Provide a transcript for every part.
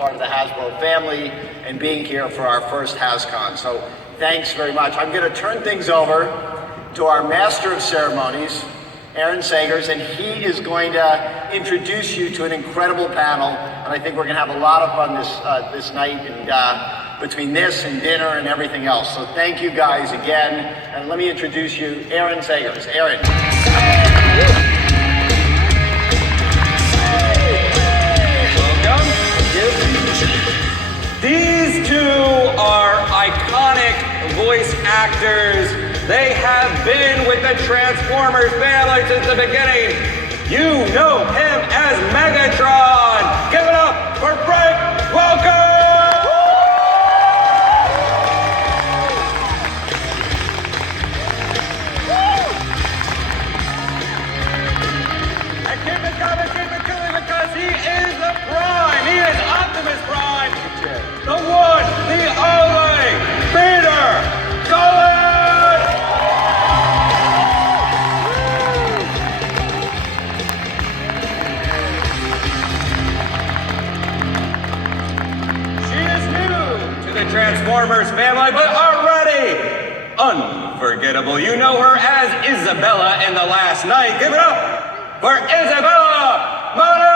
part of the Hasbro family and being here for our first HASCON. So thanks very much. I'm going to turn things over to our Master of Ceremonies, Aaron Sagers, and he is going to introduce you to an incredible panel. And I think we're going to have a lot of fun this night, and between this and dinner and everything else. So thank you guys again. And let me introduce you, Aaron Sagers. Aaron. These two are iconic voice actors. They have been with the Transformers family since the beginning. You know him as Megatron. Give it up for Welker! And keep it coming, because he is the Prime. He is Optimus Prime. The one, the only, Peter Cullen! She is new to the Transformers family, but already unforgettable. You know her as Isabella in The Last Night. Give it up for Isabella Motor!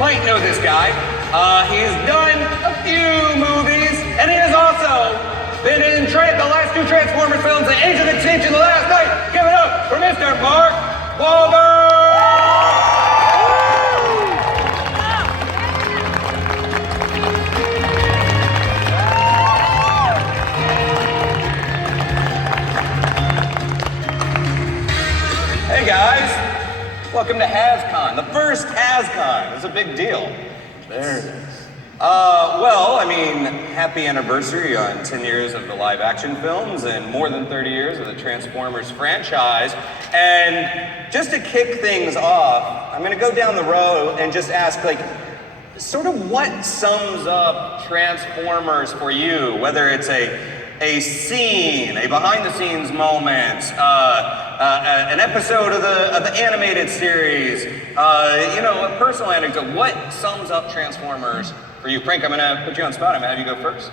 Might know this guy. He's done a few movies, and he has also been in the last two Transformers films, The Age of Extinction, The Last Night. Give it up for Mr. Mark Wahlberg! Hey guys. Welcome to HASCON, the first HASCON. It's a big deal. There it is. Well, I mean, happy anniversary on 10 years of the live action films and more than 30 years of the Transformers franchise. And just to kick things off, I'm gonna go down the road and just ask, like, sort of what sums up Transformers for you, whether it's a scene, a behind-the-scenes moment, an episode of the animated series, a personal anecdote. What sums up Transformers for you? Frank, I'm gonna put you on the spot. I'm gonna have you go first.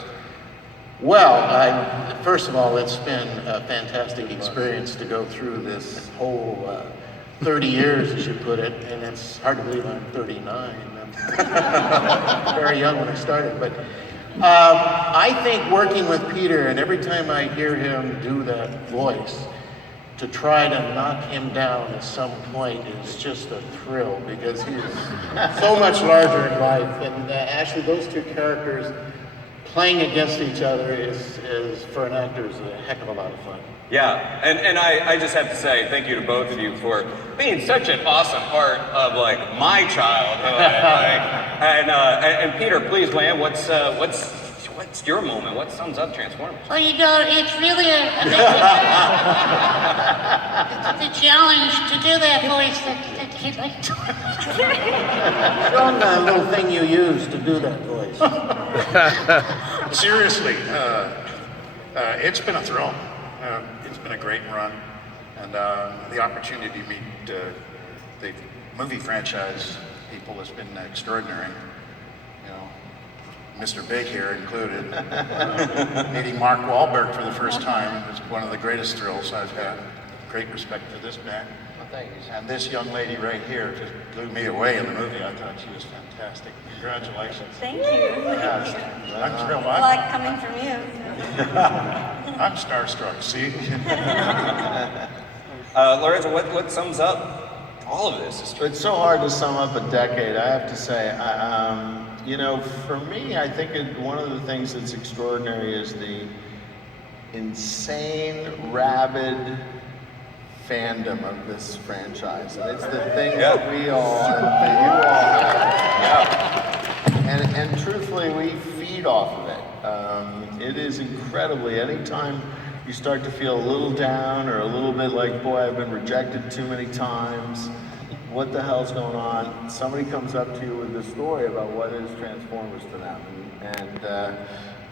Well, first of all, it's been a fantastic experience to go through this whole 30 years, as you put it, and it's hard to believe I'm 39. I'm very young when I started, but I think working with Peter, and every time I hear him do that voice, to try to knock him down at some point is just a thrill, because he's so much larger in life. And actually, those two characters playing against each other is for an actor, is a heck of a lot of fun. Yeah, and I just have to say thank you to both of you for being such an awesome part of like my childhood. And Peter, please, man, what's your moment? What sums up Transformers? Well, it's really the challenge to do that voice that he liked. Show them that little thing you use to do that voice. Seriously, it's been a thrill. It's been a great run, and the opportunity to meet the movie franchise people has been extraordinary. You know, Mr. Big here included. Meeting Mark Wahlberg for the first time is one of the greatest thrills I've had. Great respect for this man. Thank you. And this young lady right here just blew me away in the movie. I thought she was fantastic. Congratulations. Thank you. Yeah, I'm thrilled. I like coming from you. I'm starstruck, see? Lorenzo, what sums up all of this? It's so hard to sum up a decade, I have to say. For me, I think one of the things that's extraordinary is the insane, rabid fandom of this franchise. And it's the thing that we all, that you all have. And truthfully, we feed off of it. It is incredibly, anytime you start to feel a little down or a little bit like, boy, I've been rejected too many times, what the hell's going on? Somebody comes up to you with a story about what is Transformers to them, and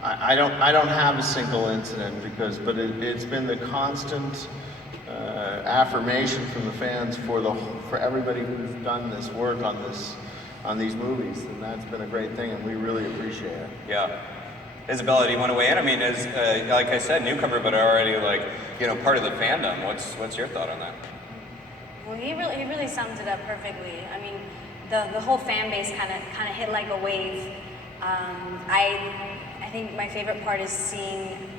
I don't have a single incident but it's been the constant affirmation from the fans for everybody who's done this work on these movies, and that's been a great thing, and we really appreciate it. Yeah. Isabella, do you want to weigh in? I mean, as like I said, newcomer, but already part of the fandom. What's your thought on that? Well, he really sums it up perfectly. I mean, the whole fan base kind of hit like a wave. I think my favorite part is seeing.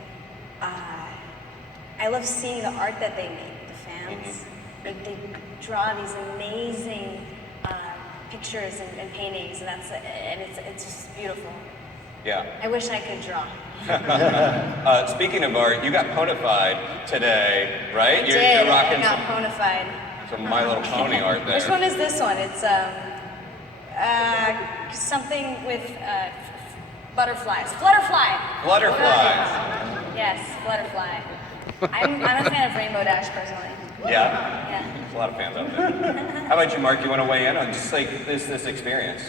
I love seeing the art that they make. The fans, like they draw these amazing pictures and paintings, and it's just beautiful. Yeah. I wish I could draw. Speaking of art, you got ponified today, right? You're rocking I got ponified. some My Little Pony art there. Which one is this one? It's something with butterflies. Flutterfly. Flutterflies. Yes, Flutterfly. I'm a fan of Rainbow Dash personally. Yeah. Yeah. There's a lot of fans out there. How about you, Mark? You want to weigh in on just like this experience?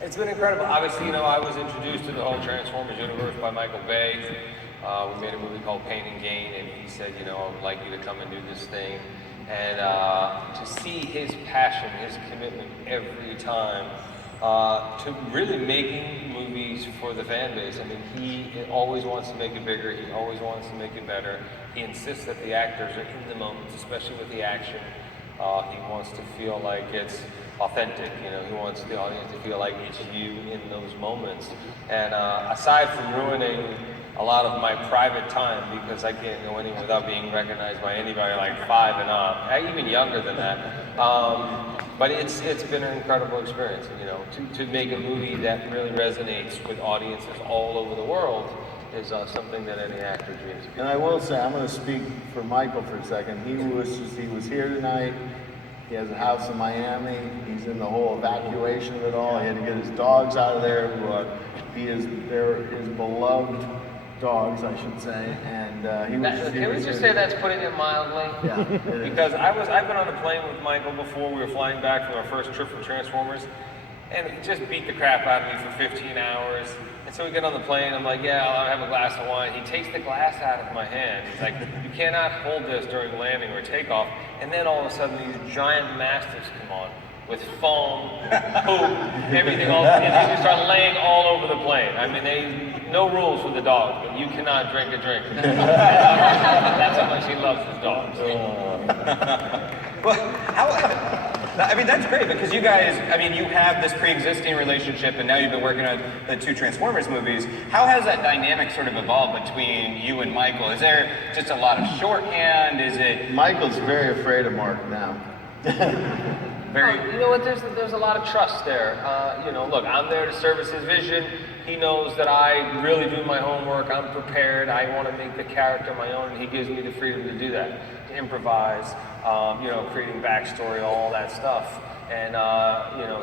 It's been incredible. Obviously, I was introduced to the whole Transformers universe by Michael Bay. We made a movie called Pain and Gain, and he said, I would like you to come and do this thing. And to see his passion, his commitment every time to really making movies for the fan base. I mean, he always wants to make it bigger. He always wants to make it better. He insists that the actors are in the moments, especially with the action. He wants to feel like it's authentic, he wants the audience to feel like it's you in those moments. And aside from ruining a lot of my private time, because I can't go anywhere without being recognized by anybody like 5 and up, even younger than that. But it's been an incredible experience, to make a movie that really resonates with audiences all over the world is something that any actor dreams of. And I will say, I'm going to speak for Michael for a second. He was here tonight. He has a house in Miami. He's in the whole evacuation of it all. He had to get his dogs out of there. They're his beloved dogs, I should say. And can we just say that's putting it mildly? Yeah. Because I've been on a plane with Michael before. We were flying back from our first trip for Transformers, and he just beat the crap out of me for 15 hours. And so we get on the plane, I'm like, yeah, I'll have a glass of wine. He takes the glass out of my hand. He's like, you cannot hold this during landing or takeoff. And then all of a sudden, these giant mastiffs come on with foam, poop, everything else. And they just start laying all over the plane. I mean, no rules with the dogs, but you cannot drink a drink. That's how much he loves his dogs. Well, that's great because you guys, you have this pre-existing relationship and now you've been working on the 2 Transformers movies. How has that dynamic sort of evolved between you and Michael? Is there just a lot of shorthand? Is it... Michael's very afraid of Mark now. You know what, there's a lot of trust there. Look, I'm there to service his vision. He knows that I really do my homework. I'm prepared. I want to make the character my own, and he gives me the freedom to do that, to improvise, creating backstory, all that stuff. And,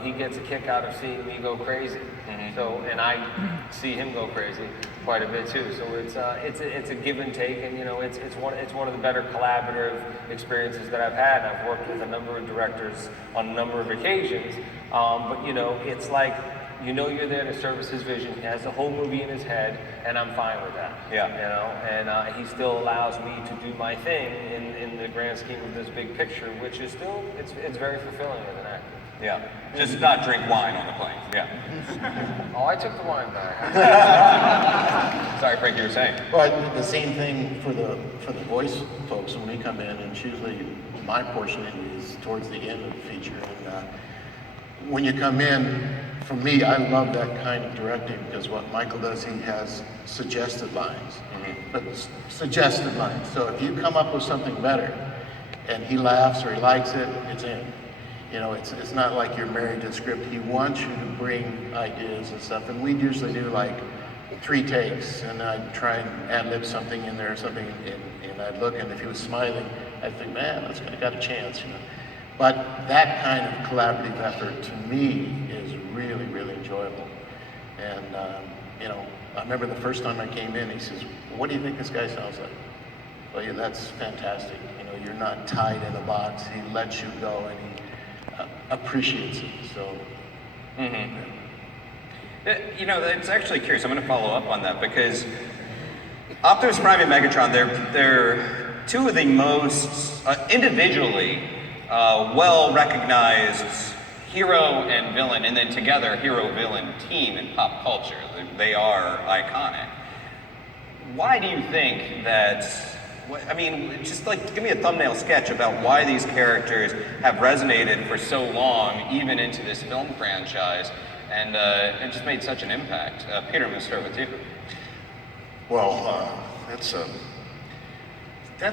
he gets a kick out of seeing me go crazy. Mm-hmm. So, and I see him go crazy quite a bit too. So it's a give and take, and it's one of the better collaborative experiences that I've had. I've worked with a number of directors on a number of occasions, but it's like you're there to service his vision. He has the whole movie in his head, and I'm fine with that. Yeah. And he still allows me to do my thing in the grand scheme of this big picture, which is still it's very fulfilling as an actor. Yeah. Just not drink wine on the plane. Yeah. Oh, I took the wine back. Sorry, Frank, you were saying. Well, the same thing for the voice folks when we come in, and it's usually my portion is towards the end of the feature. And when you come in, for me, I love that kind of directing because what Michael does, he has suggested lines, but suggested lines. So if you come up with something better, and he laughs or he likes it, it's in. It's not like you're married to the script. He wants you to bring ideas and stuff, and we usually do like 3 takes, and I'd try and ad-lib something in there or something, and I'd look, and if he was smiling, I'd think, man, that's got a chance, But that kind of collaborative effort, to me, is really, really enjoyable. And, I remember the first time I came in, he says, what do you think this guy sounds like? Well, yeah, that's fantastic. You're not tied in a box. He lets you go, and appreciates it. So, You know, that's actually curious. I'm going to follow up on that because Optimus Prime and Megatron, they're two of the most individually well-recognized hero and villain, and then together hero-villain team in pop culture. They are iconic. Why do you think that, I mean, just like give me a thumbnail sketch about why these characters have resonated for so long, even into this film franchise, and just made such an impact. Peter, I'm going to start with you. Well, that's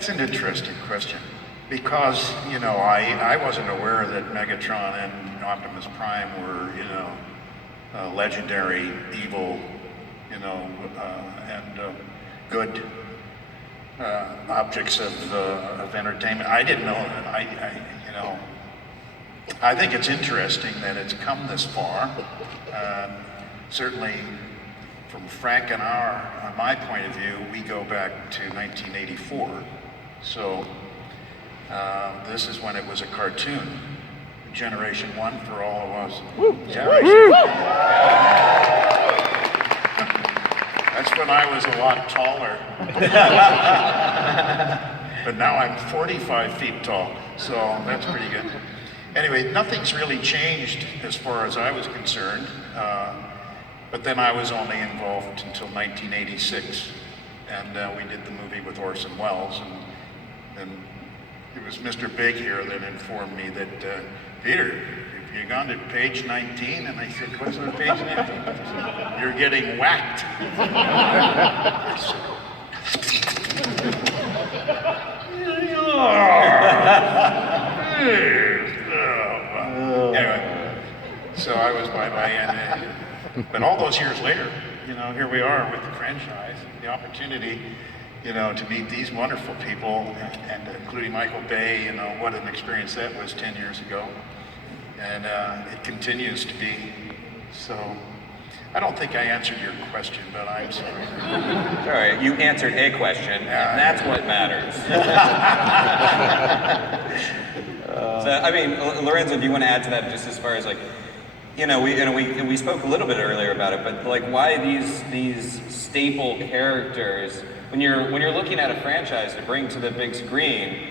an interesting question because, you know, I wasn't aware that Megatron and Optimus Prime were, you know, legendary, evil, you know, and good objects of entertainment. I didn't know that. You know, I think it's interesting that it's come this far. Certainly, from Frank and my point of view, we go back to 1984. So this is when it was a cartoon. Generation 1 for all of us. Woo. Generation 1. That's when I was a lot taller. But now I'm 45 feet tall, so that's pretty good. Anyway, nothing's really changed as far as I was concerned. But then I was only involved until 1986, and we did the movie with Orson Welles, and it was Mr. Big here that informed me that, Peter, have you gone to page 19? And I said, what's on page 19? He said, you're getting whacked. Anyway, so I was by end. But all those years later, you know, here we are with the franchise, the opportunity, you know, to meet these wonderful people, and including Michael Bay, you know, what an experience that was 10 years ago. And it continues to be. So I don't think I answered your question, but I'm sorry. All right, you answered a question, and that's what matters. So, I mean, Lorenzo, do you want to add to that just as far as like, you know, we spoke a little bit earlier about it, but like why these staple characters when you're looking at a franchise to bring to the big screen,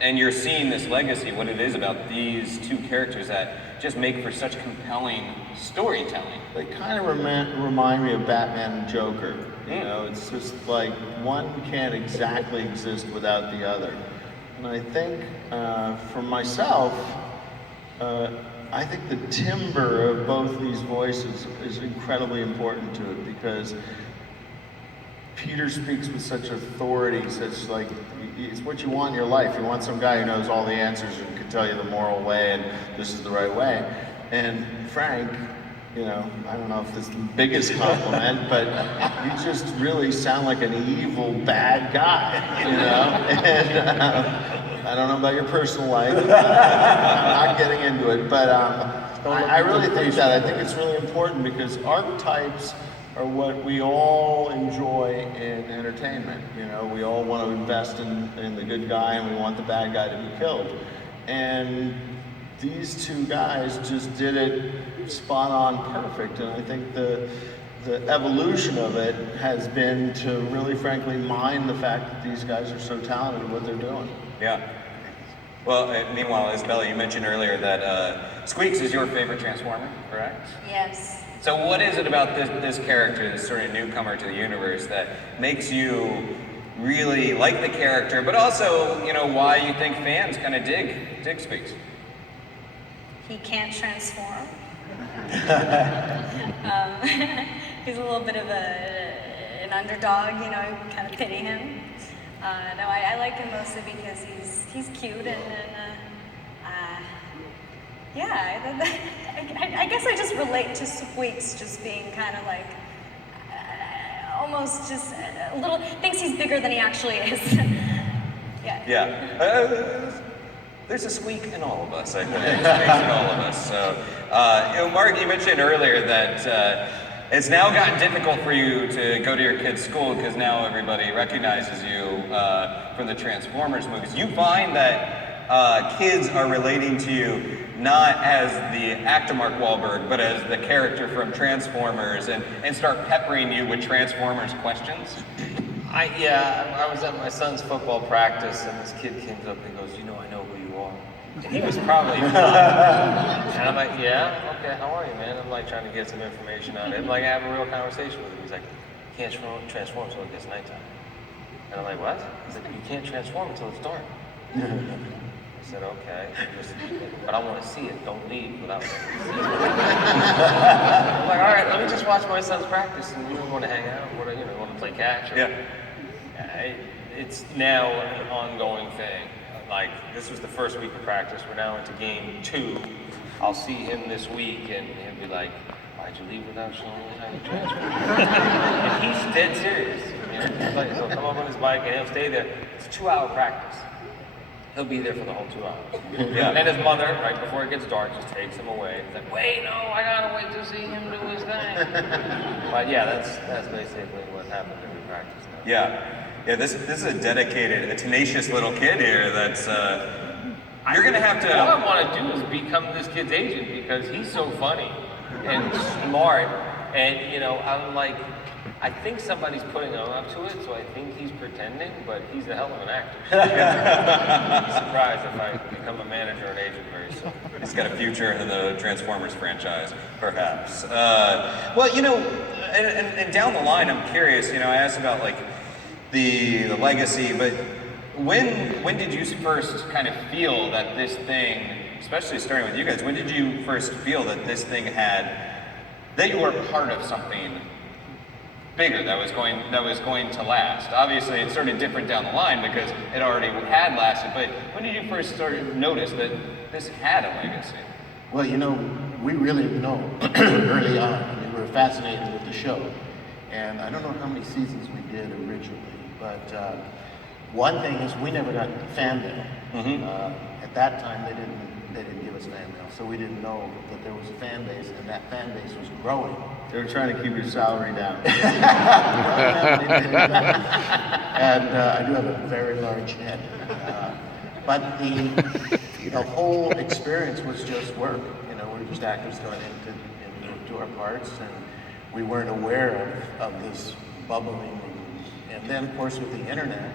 and you're seeing this legacy, what it is about these two characters that just make for such compelling storytelling. They kind of remind me of Batman and Joker. You know, it's just like one can't exactly exist without the other. And I think for myself, I think the timbre of both these voices is incredibly important to it because Peter speaks with such authority, such like, it's what you want in your life. You want some guy who knows all the answers and can tell you the moral way and this is the right way. And Frank, you know, I don't know if this is the biggest compliment, but you just really sound like an evil, bad guy, you know? And I don't know about your personal life. I'm not getting into it, but I really think that. I think it's really important because archetypes are what we all enjoy in entertainment. You know, we all want to invest in the good guy and we want the bad guy to be killed. And these two guys just did it spot on perfect. And I think the evolution of it has been to really frankly mine the fact that these guys are so talented at what they're doing. Yeah. Well, meanwhile, Isabella, you mentioned earlier that Squeaks is your favorite Transformer, correct? Yes. So what is it about this character, this sort of newcomer to the universe, that makes you really like the character, but also, you know, why you think fans kind of dig Squeaks? He can't transform. He's a little bit of an underdog, you know, kind of pity him. No, I like him mostly because he's cute and yeah, I guess I just relate to Squeaks just being kind of like, almost just a little, thinks he's bigger than he actually is. Yeah. Yeah. There's a squeak in all of us, I think. Squeaks in all of us. So, you know, Mark, you mentioned earlier that it's now gotten difficult for you to go to your kid's school because now everybody recognizes you from the Transformers movies. You find that kids are relating to you not as the actor Mark Wahlberg, but as the character from Transformers, and start peppering you with Transformers questions? I was at my son's football practice, and this kid came up and goes, "You know, I know who you are." And he was probably 5. And I'm like, "Yeah, okay, how are you, man?" I'm like trying to get some information out of him, like I have a real conversation with him. He's like, "Can't transform until it gets nighttime." And I'm like, "What?" He's like, "You can't transform until it's dark." I said, "Okay, but I want to see it. Don't leave without me." I'm like, "All right, let me just watch my son's practice, and we want to hang out, want to play catch." It's now an ongoing thing. Like, this was the first week of practice. We're now into game 2. I'll see him this week, and he'll be like, "Why'd you leave without showing me how you transform?" And he's dead serious. He'll come up on his bike, and he'll stay there. It's a 2-hour practice. He'll be there for the whole 2 hours. And then his mother, right before it gets dark, just takes him away. It's like, "Wait, no, I gotta wait to see him do his thing." But yeah, that's basically what happens every practice now. Yeah, this is a dedicated, a tenacious little kid here that's, you're gonna have to... All I wanna do is become this kid's agent because he's so funny and smart, and I'm like, I think somebody's putting him up to it, so I think he's pretending, but he's a hell of an actor. I'd be surprised if I become a manager or an agent very soon. He's got a future in the Transformers franchise, perhaps. Well, and down the line, I'm curious, I asked about like the legacy, but when did you first kind of feel that this thing, especially starting with you guys, when did you first feel that this thing that you were part of something bigger that was going to last? Obviously, it's sort of different down the line because it already had lasted. But when did you first sort of notice that this had a legacy? Well, we really didn't know early on. We were fascinated with the show, and I don't know how many seasons we did originally, but one thing is we never got fan mail. At that time, they didn't give us fan mail, so we didn't know that there was a fan base, and that fan base was growing. They were trying to keep your salary down. And I do have a very large head. But the whole experience was just work. We're just actors going into our parts, and we weren't aware of this bubbling. And then, of course, with the internet,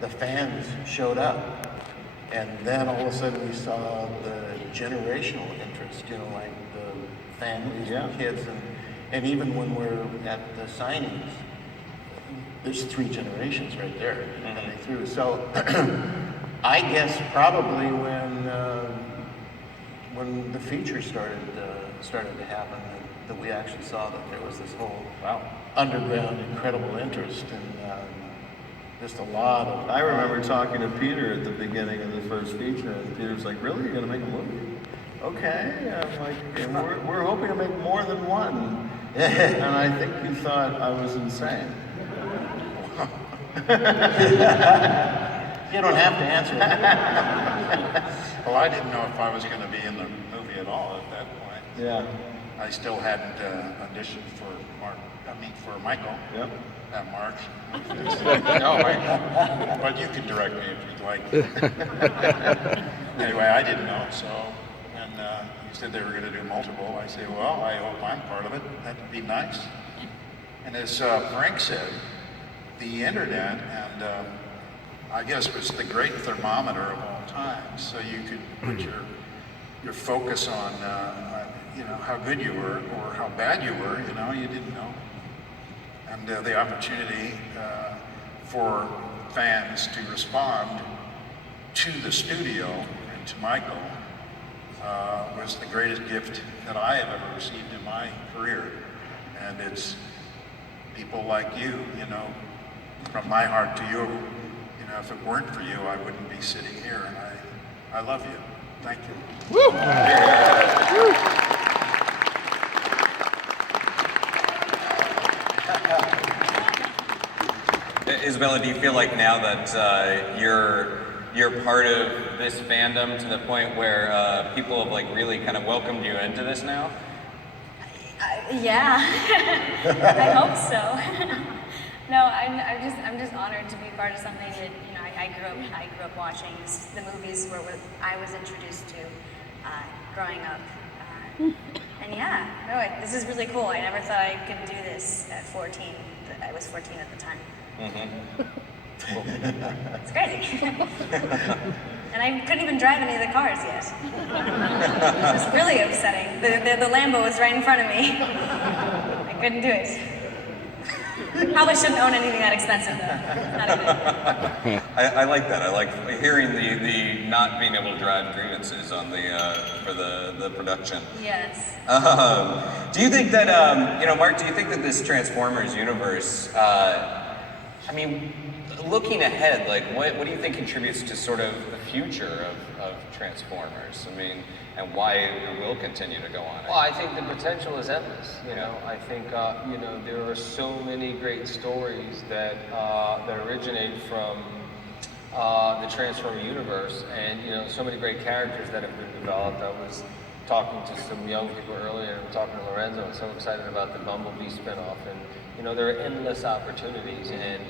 the fans showed up. And then all of a sudden we saw the generational interest, like the families and kids, and even when we're at the signings, there's 3 generations right there coming through. So I guess probably when the feature started to happen, that we actually saw that there was this whole underground incredible interest, and just a lot of... I remember talking to Peter at the beginning of the first feature, and Peter was like, "Really? You're gonna make a movie?" "Okay." I'm like, we're hoping to make more than one." And I think you thought I was insane. You don't have to answer that. Well, I didn't know if I was going to be in the movie at all at that point. Yeah. I still hadn't auditioned for Michael. Yep. Mark. No, right. But you can direct me if you'd like. Anyway, I didn't know, so when you said they were going to do multiple, I said, well, I hope I'm part of it. That'd be nice. And as Frank said, the internet, and I guess was the great thermometer of all time. So you could put your focus on, how good you were or how bad you were. You didn't know. And the opportunity for fans to respond to the studio and to Michael was the greatest gift that I have ever received in my career. And it's people like you, from my heart to you. If it weren't for you, I wouldn't be sitting here. And I love you. Thank you. Woo! Isabella, do you feel like now that you're part of this fandom to the point where people have really kind of welcomed you into this now? Yeah, I hope so. No, I'm just honored to be part of something that I I grew up watching. The movies were what I was introduced to growing up. And yeah, no, this is really cool. I never thought I could do this at 14. I was 14 at the time. It's crazy. And I couldn't even drive any of the cars yet. It was really upsetting. The Lambo was right in front of me. I couldn't do it. Probably shouldn't own anything that expensive though. Not even. I like that. I like hearing the not being able to drive grievances on for the production. Yes. Do you think that Mark? Do you think that this Transformers universe? I mean, looking ahead, like what do you think contributes to sort of the future of Transformers? I mean, and why it will continue to go on? Well, I think the potential is endless. I think there are so many great stories that originate from the Transformer universe, and so many great characters that have been developed. I was talking to some young people earlier, and talking to Lorenzo. I'm so excited about the Bumblebee spinoff, and there are endless opportunities, and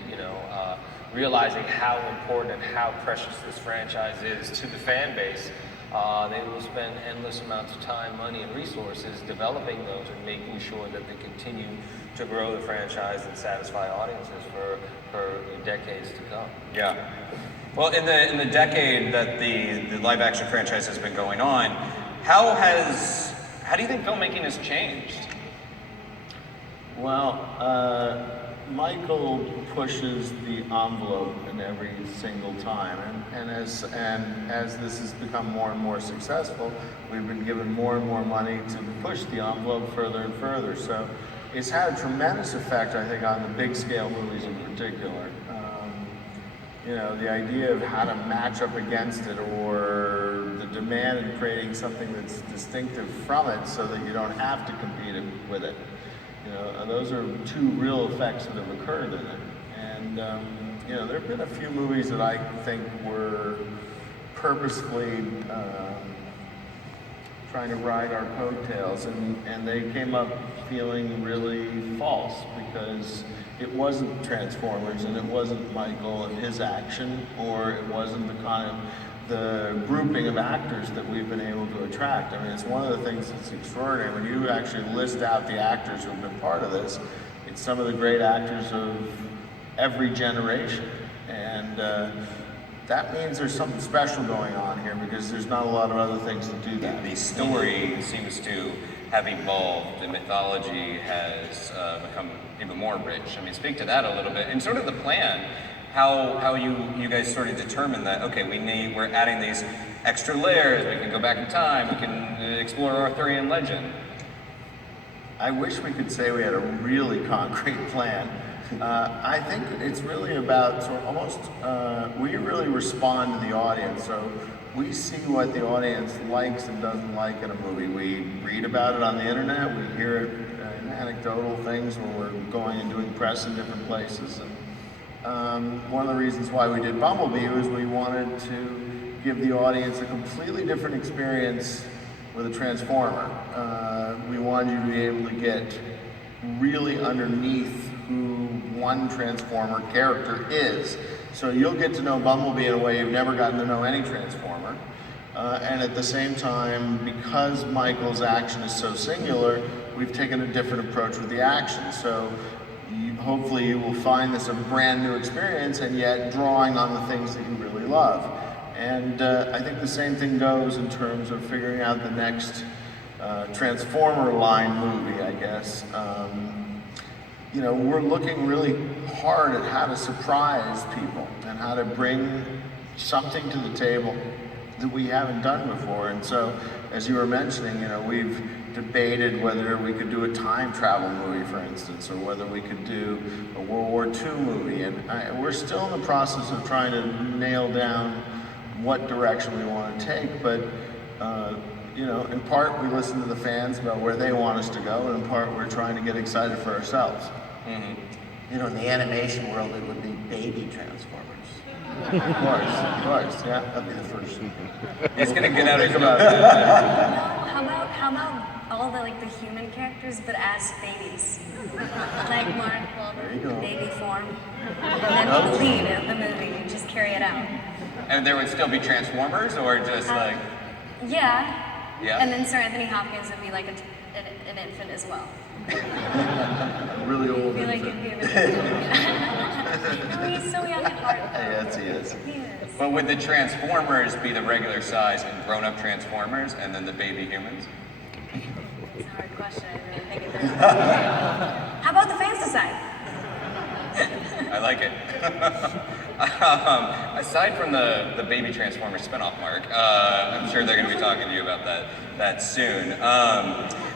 realizing how important and how precious this franchise is to the fan base. They will spend endless amounts of time, money, and resources developing those and making sure that they continue to grow the franchise and satisfy audiences for decades to come. Yeah. Well, in the decade that the live action franchise has been going on, how do you think filmmaking has changed? Well, Michael pushes the envelope in every single time, and as this has become more and more successful, we've been given more and more money to push the envelope further and further. So it's had a tremendous effect, I think, on the big scale movies in particular. The idea of how to match up against it, or the demand in creating something that's distinctive from it, so that you don't have to compete with it. Those are two real effects that have occurred in it. And, there have been a few movies that I think were purposefully trying to ride our coattails, and they came up feeling really false, because it wasn't Transformers, and it wasn't Michael and his action, or it wasn't the grouping of actors that we've been able to attract. I mean, it's one of the things that's extraordinary. When you actually list out the actors who've been part of this, it's some of the great actors of every generation. And that means there's something special going on here, because there's not a lot of other things to do that. The story seems to have evolved. The mythology has become even more rich. I mean, speak to that a little bit. And sort of the plan, how you guys sort of determine that, okay, we're adding these extra layers, we can go back in time, we can explore Arthurian legend. I wish we could say we had a really concrete plan. I think it's really about sort of almost, we really respond to the audience. So we see what the audience likes and doesn't like in a movie. We read about it on the internet, we hear it in anecdotal things when we're going and doing press in different places. And one of the reasons why we did Bumblebee was we wanted to give the audience a completely different experience with a Transformer. We wanted you to be able to get really underneath who one Transformer character is. So you'll get to know Bumblebee in a way you've never gotten to know any Transformer. And at the same time, because Michael's action is so singular, we've taken a different approach with the action. So hopefully you will find this a brand new experience, and yet drawing on the things that you really love. And I think the same thing goes in terms of figuring out the next Transformer line movie, I guess. We're looking really hard at how to surprise people and how to bring something to the table that we haven't done before. And so, as you were mentioning, we've debated whether we could do a time travel movie, for instance, or whether we could do a World War II movie. And we're still in the process of trying to nail down what direction we want to take. But, in part, we listen to the fans about where they want us to go, and in part, we're trying to get excited for ourselves. In the animation world, it would be baby Transformers. Of course, yeah. That'd be the first. He's gonna get out of How about all the like the human characters, but as babies. Like Mark Wahlberg, baby form. And then the lead of the movie, and just carry it out. And there would still be Transformers, or just like... Yeah. Yeah. And then Sir Anthony Hopkins would be like an infant as well. Really old. I feel like he'd be a bit No, he's so young at heart. Yes, he is. He is. But would the Transformers be the regular size and grown-up Transformers, and then the baby humans? It's a hard question. I didn't think it through. How about the fans decide? I like it. Aside from the baby Transformers spinoff, Mark, I'm sure they're going to be talking to you about that soon.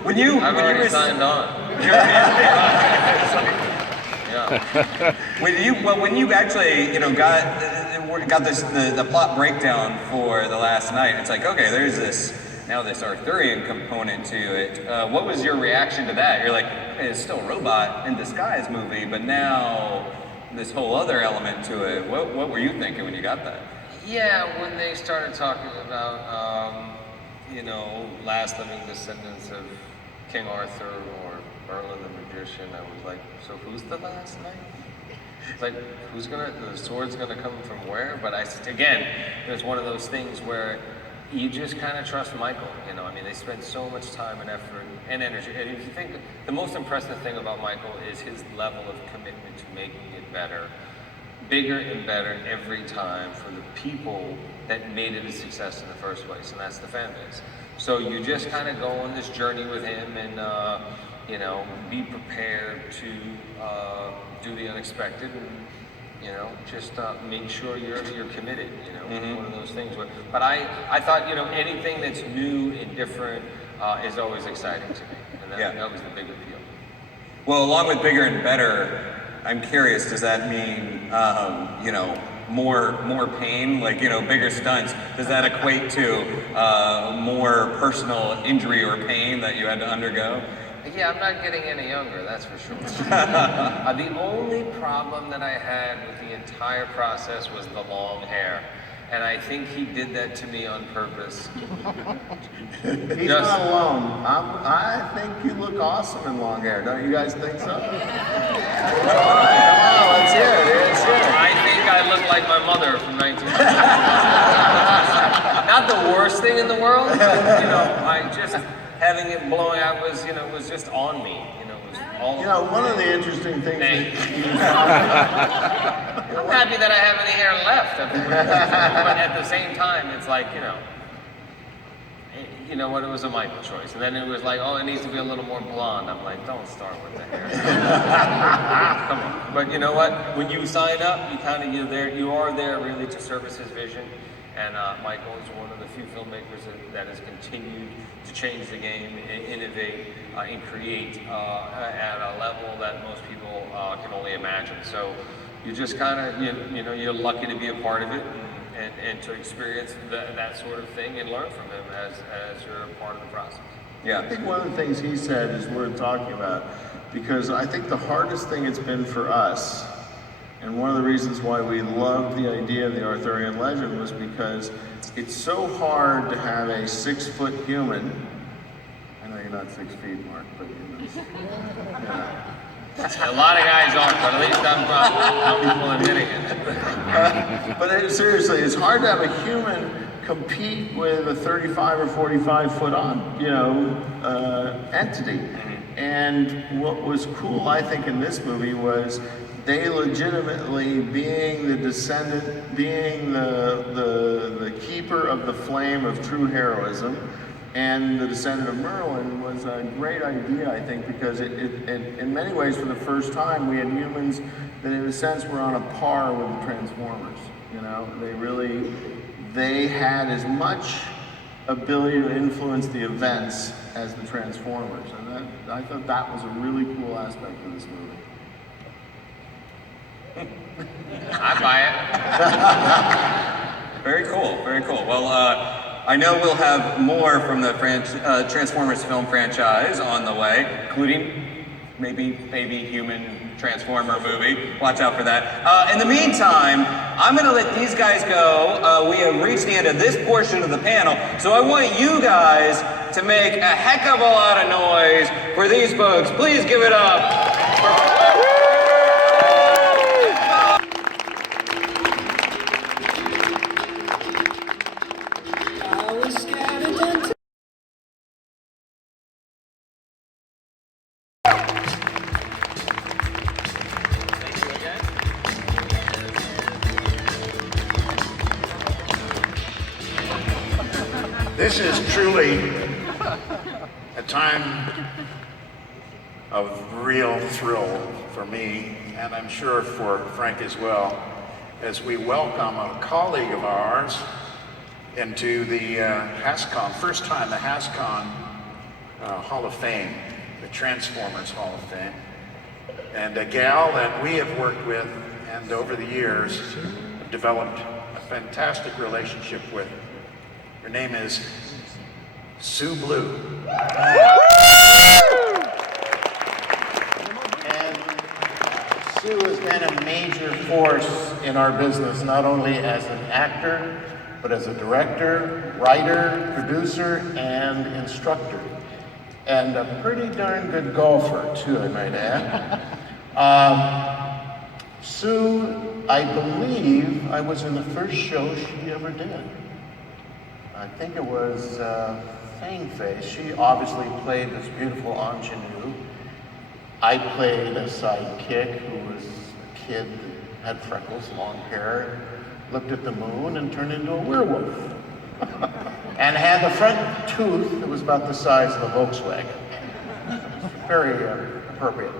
When you I've already signed on. Yeah. When you actually got the plot breakdown for the last night, it's like, okay, there's this Arthurian component to it. What was your reaction to that? You're like, hey, it's still a robot in disguise movie, but now this whole other element to it. What were you thinking when you got that? Yeah, when they started talking about, last living descendants of King Arthur or Merlin the Magician, I was like, so who's the last knight? It's like, the sword's gonna come from where? But again, it was one of those things where you just kind of trust Michael, they spend so much time and effort and energy. And if you think, the most impressive thing about Michael is his level of commitment to making it better, bigger and better every time for the people that made it a success in the first place, and that's the fan base. So you just kind of go on this journey with him and, be prepared to do the unexpected and, just make sure you're committed, One of those things. But I thought, anything that's new and different is always exciting to me, and that was the big appeal. Well, along with bigger and better, I'm curious, does that mean, more pain, like, bigger stunts? Does that equate to more personal injury or pain that you had to undergo? Yeah, I'm not getting any younger, that's for sure. The only problem that I had with the entire process was the long hair. And I think he did that to me on purpose. He's not alone. I think you look awesome in long hair. Don't you guys think so? Come on, let's hear it. Let's hear it. I think I look like my mother from 1960. Not the worst thing in the world, but, having it blowing out was just on me. One of the interesting things I'm happy that I have any hair left. But at the same time, it's like, it was a Michael choice. And then it was like, oh, it needs to be a little more blonde. I'm like, don't start with the hair. Come on. But you know what? When you sign up, you are there really to service his vision. And Michael is one of the few filmmakers that has continued to change the game, innovate, and create at a level that most people can only imagine. So you just kind of, you're lucky to be a part of it and to experience that sort of thing and learn from him as you're a part of the process. Yeah, I think one of the things he said is worth talking about, because I think the hardest thing it's been for us, and one of the reasons why we loved the idea of the Arthurian legend, was because it's so hard to have a 6-foot human. I know you're not 6 feet, Mark, but A lot of guys aren't, but at least I'm comfortable admitting it. But seriously, it's hard to have a human compete with a 35 or 45 foot entity. And what was cool, I think, in this movie was they legitimately, being the descendant, being the keeper of the flame of true heroism, and the descendant of Merlin, was a great idea, I think, because it in many ways, for the first time, we had humans that, in a sense, were on a par with the Transformers. They had as much ability to influence the events as the Transformers, and I thought that was a really cool aspect of this movie. I buy it. Very cool, very cool. Well, I know we'll have more from the Transformers film franchise on the way, including maybe baby human Transformer movie. Watch out for that. In the meantime, I'm going to let these guys go. We have reached the end of this portion of the panel, so I want you guys to make a heck of a lot of noise for these folks. Please give it up. This is truly a time of real thrill for me, and I'm sure for Frank as well, as we welcome a colleague of ours into the HASCON, first time the HASCON Hall of Fame, the Transformers Hall of Fame, and a gal that we have worked with and over the years have developed a fantastic relationship with. Her name is Sue Blue. And Sue has been a major force in our business, not only as an actor, but as a director, writer, producer, and instructor. And a pretty darn good golfer, too, I might add. Sue, I believe I was in the first show she ever did. I think it was Fang Face. She obviously played this beautiful ingenue. I played a sidekick who was a kid that had freckles, long hair, looked at the moon and turned into a werewolf. And had the front tooth that was about the size of a Volkswagen. Very appropriate.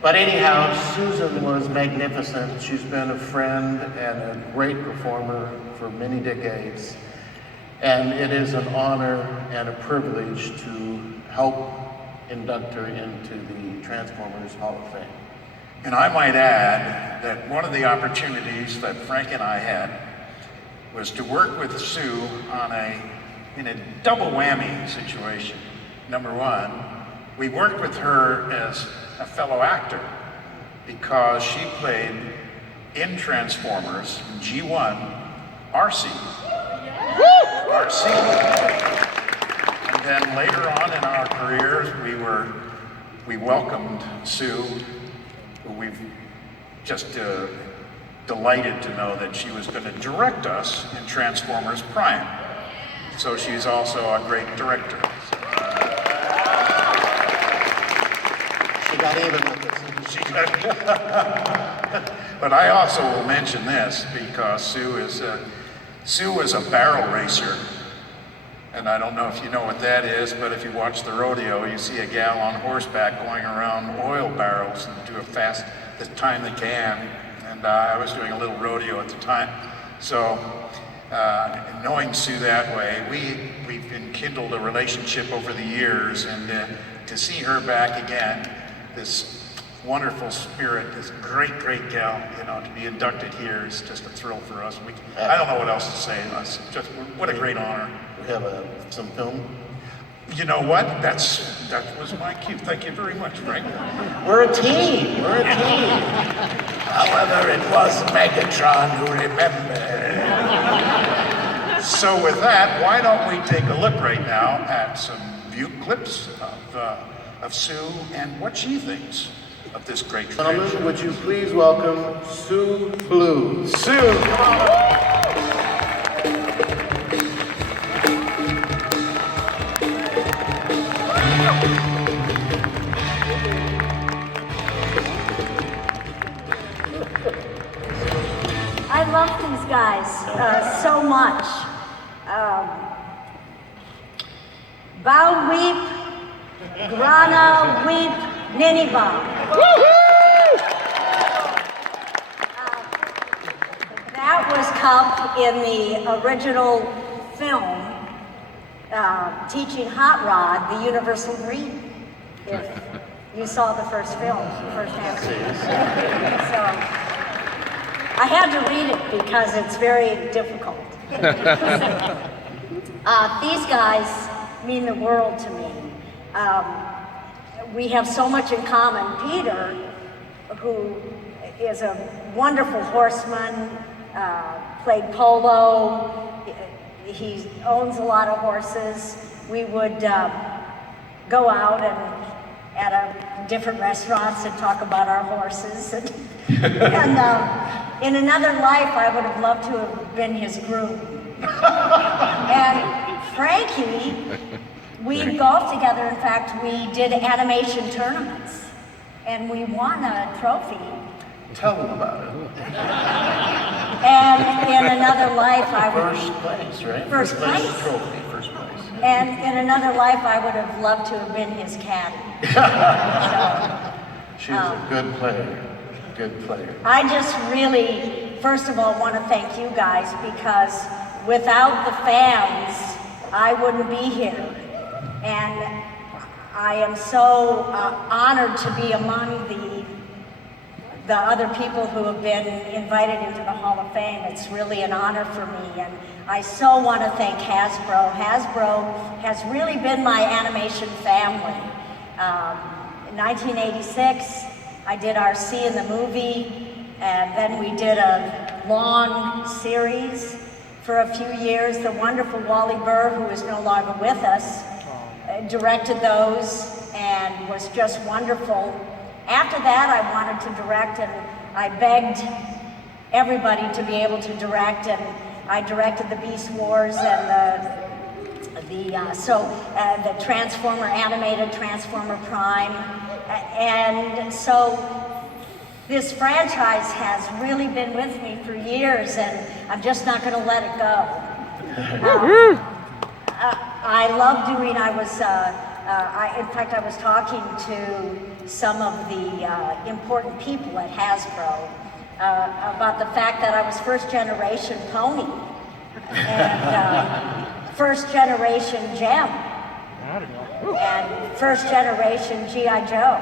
But anyhow, Susan was magnificent. She's been a friend and a great performer for many decades. And it is an honor and a privilege to help induct her into the Transformers Hall of Fame. And I might add that one of the opportunities that Frank and I had was to work with Sue in a double whammy situation. Number one, we worked with her as a fellow actor because she played in Transformers G1 RC. And then later on in our careers, we welcomed Sue, who we've just delighted to know that she was going to direct us in Transformers Prime. So she's also a great director. She got even with this. She got But I also will mention this because Sue was a barrel racer. And I don't know if you know what that is, but if you watch the rodeo, you see a gal on horseback going around oil barrels and do it fast the time they can. And I was doing a little rodeo at the time. So knowing Sue that way, we've enkindled a relationship over the years, and to see her back again, this wonderful spirit, this great gal, to be inducted here is just a thrill for us. I don't know what else to say. What a great honor. We have some film. You know what? That was my cue. Thank you very much, Frank. We're a team. However, it was Megatron who remembered. So with that, why don't we take a look right now at some view clips of Sue and what she thinks of this great tradition. Gentlemen, would you please welcome Sue Blue. Sue, come on up. I love these guys so much. Bow weep, grana weep, Nineveh. That was Cup in the original film, teaching Hot Rod the Universal Green. If you saw the first film, first half. So I had to read it because it's very difficult. These guys mean the world to me. We have so much in common. Peter, who is a wonderful horseman, played polo. He owns a lot of horses. We would go out and at different restaurants and talk about our horses. And in another life, I would have loved to have been his groom. And Frankie, we golfed together. In fact, we did animation tournaments, and we won a trophy. Tell them about it. And in another life, I would... First place, right? First place. Trophy, first place. And in another life, I would have loved to have been his caddy. She's a good player. Good player. I just really, first of all, want to thank you guys, because without the fans, I wouldn't be here. And I am so honored to be among the other people who have been invited into the Hall of Fame. It's really an honor for me, and I so want to thank Hasbro. Hasbro has really been my animation family. In 1986, I did RC in the movie, and then we did a long series for a few years. The wonderful Wally Burr, who is no longer with us, directed those and was just wonderful. After that, I wanted to direct, and I begged everybody to be able to direct, and I directed the Beast Wars and the Transformer animated Transformer Prime, and so this franchise has really been with me for years, and I'm just not going to let it go. I love doing. In fact, I was talking to some of the important people at Hasbro about the fact that I was first generation Pony and first generation Gem and first generation G.I. Joe.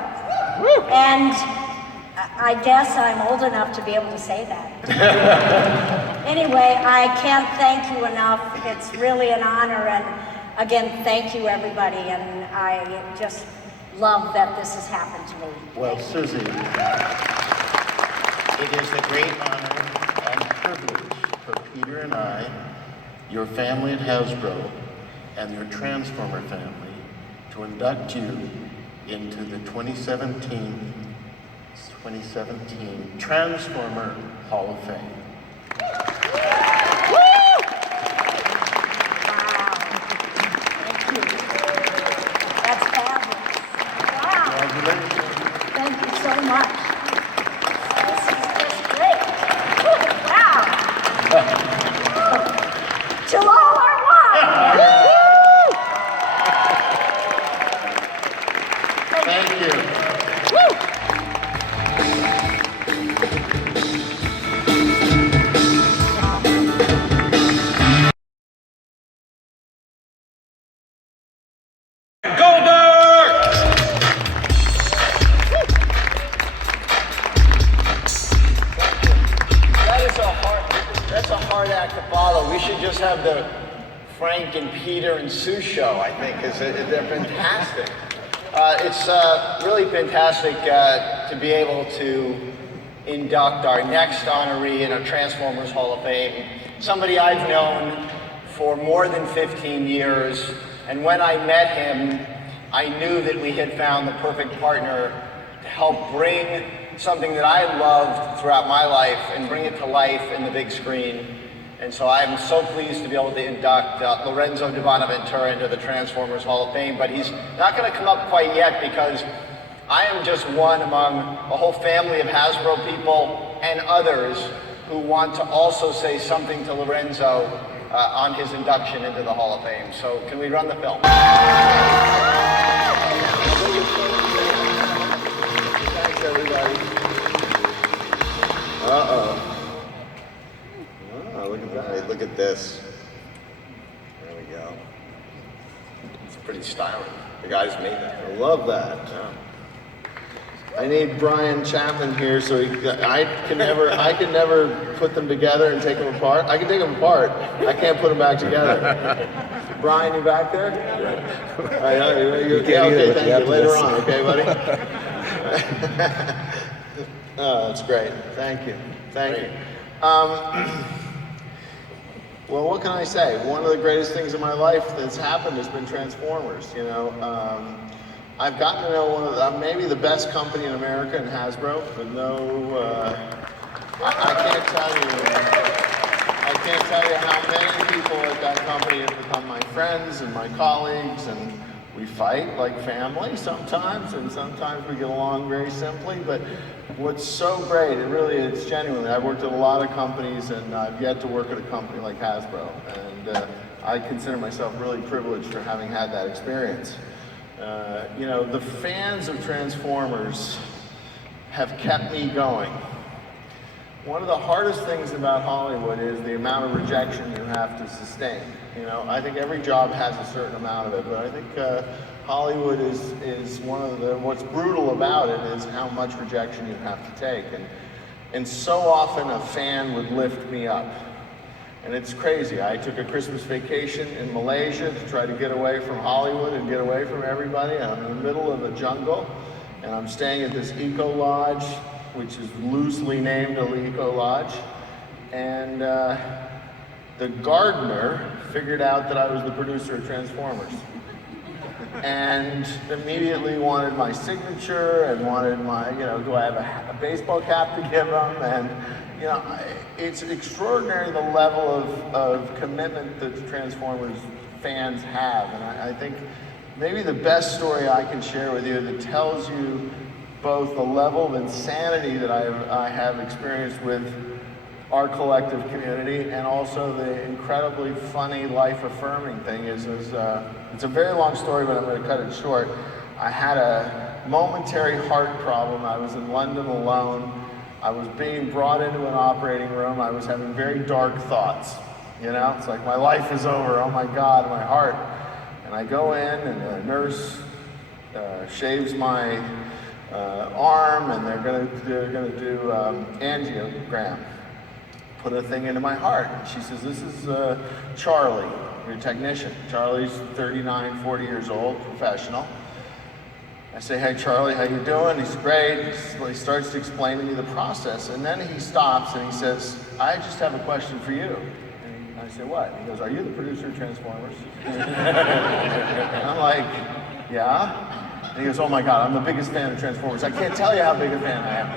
And I guess I'm old enough to be able to say that. Anyway, I can't thank you enough. It's really an honor, and again, thank you everybody, and I just love that this has happened to me. Well, Susie, it is a great honor and privilege for Peter and I, your family at Hasbro, and your Transformer family, to induct you into the 2017 Transformer Hall of Fame. Thank you so much. This is just great. Wow. To all our one. Thank you. That's a hard act to follow. We should just have the Frank and Peter and Sue show, I think, because they're fantastic. It's really fantastic to be able to induct our next honoree in our Transformers Hall of Fame, somebody I've known for more than 15 years, and when I met him, I knew that we had found the perfect partner to help bring something that I loved throughout my life and bring it to life in the big screen. And so I'm so pleased to be able to induct Lorenzo Di Bonaventura into the Transformers Hall of Fame, but he's not going to come up quite yet because I am just one among a whole family of Hasbro people and others who want to also say something to Lorenzo on his induction into the Hall of Fame. So can we run the film? Thanks, everybody. Uh-oh. Oh, look at that. Look at this. There we go. It's pretty stylish. The guys made that. I love that. Yeah. I need Brian Chapman here so I can never put them together and take them apart. I can take them apart. I can't put them back together. Brian, you back there? Okay, thank you. Later on, okay, buddy? Oh, that's great. Thank you. Thank you. Well, what can I say? One of the greatest things in my life that's happened has been Transformers. You know, I've gotten to know one of the, maybe the best company in America in Hasbro, but I can't tell you. I can't tell you how many people at that company have become my friends and my colleagues, and we fight like family sometimes, and sometimes we get along very simply. But what's so great, it's genuinely, I've worked at a lot of companies, and I've yet to work at a company like Hasbro, and I consider myself really privileged for having had that experience. You know, the fans of Transformers have kept me going. One of the hardest things about Hollywood is the amount of rejection you have to sustain. You know, I think every job has a certain amount of it, but I think Hollywood is one of the, what's brutal about it is how much rejection you have to take. And so often a fan would lift me up. And it's crazy. I took a Christmas vacation in Malaysia to try to get away from Hollywood and get away from everybody. I'm in the middle of a jungle, and I'm staying at this eco lodge, which is loosely named a eco lodge. And the gardener figured out that I was the producer of Transformers. And immediately wanted my signature and wanted my, you know, do I have a baseball cap to give them? And, you know, it's extraordinary the level of commitment that the Transformers fans have. And I think maybe the best story I can share with you that tells you both the level of insanity that I have experienced with our collective community, and also the incredibly funny, life-affirming thing is it's a very long story, but I'm going to cut it short. I had a momentary heart problem. I was in London alone. I was being brought into an operating room. I was having very dark thoughts. You know, it's like my life is over. Oh my God, my heart. And I go in, and the nurse shaves my arm, and they're gonna do angiogram. Put a thing into my heart. She says, "This is Charlie, your technician." Charlie's 39, 40 years old, professional. I say, "Hey Charlie, how you doing?" He's great. He starts to explain to me the process, and then he stops and he says, "I just have a question for you." And I say, "What?" He goes, "Are you the producer of Transformers?" And I'm like, "Yeah." And he goes, "Oh my God, I'm the biggest fan of Transformers. I can't tell you how big a fan I am.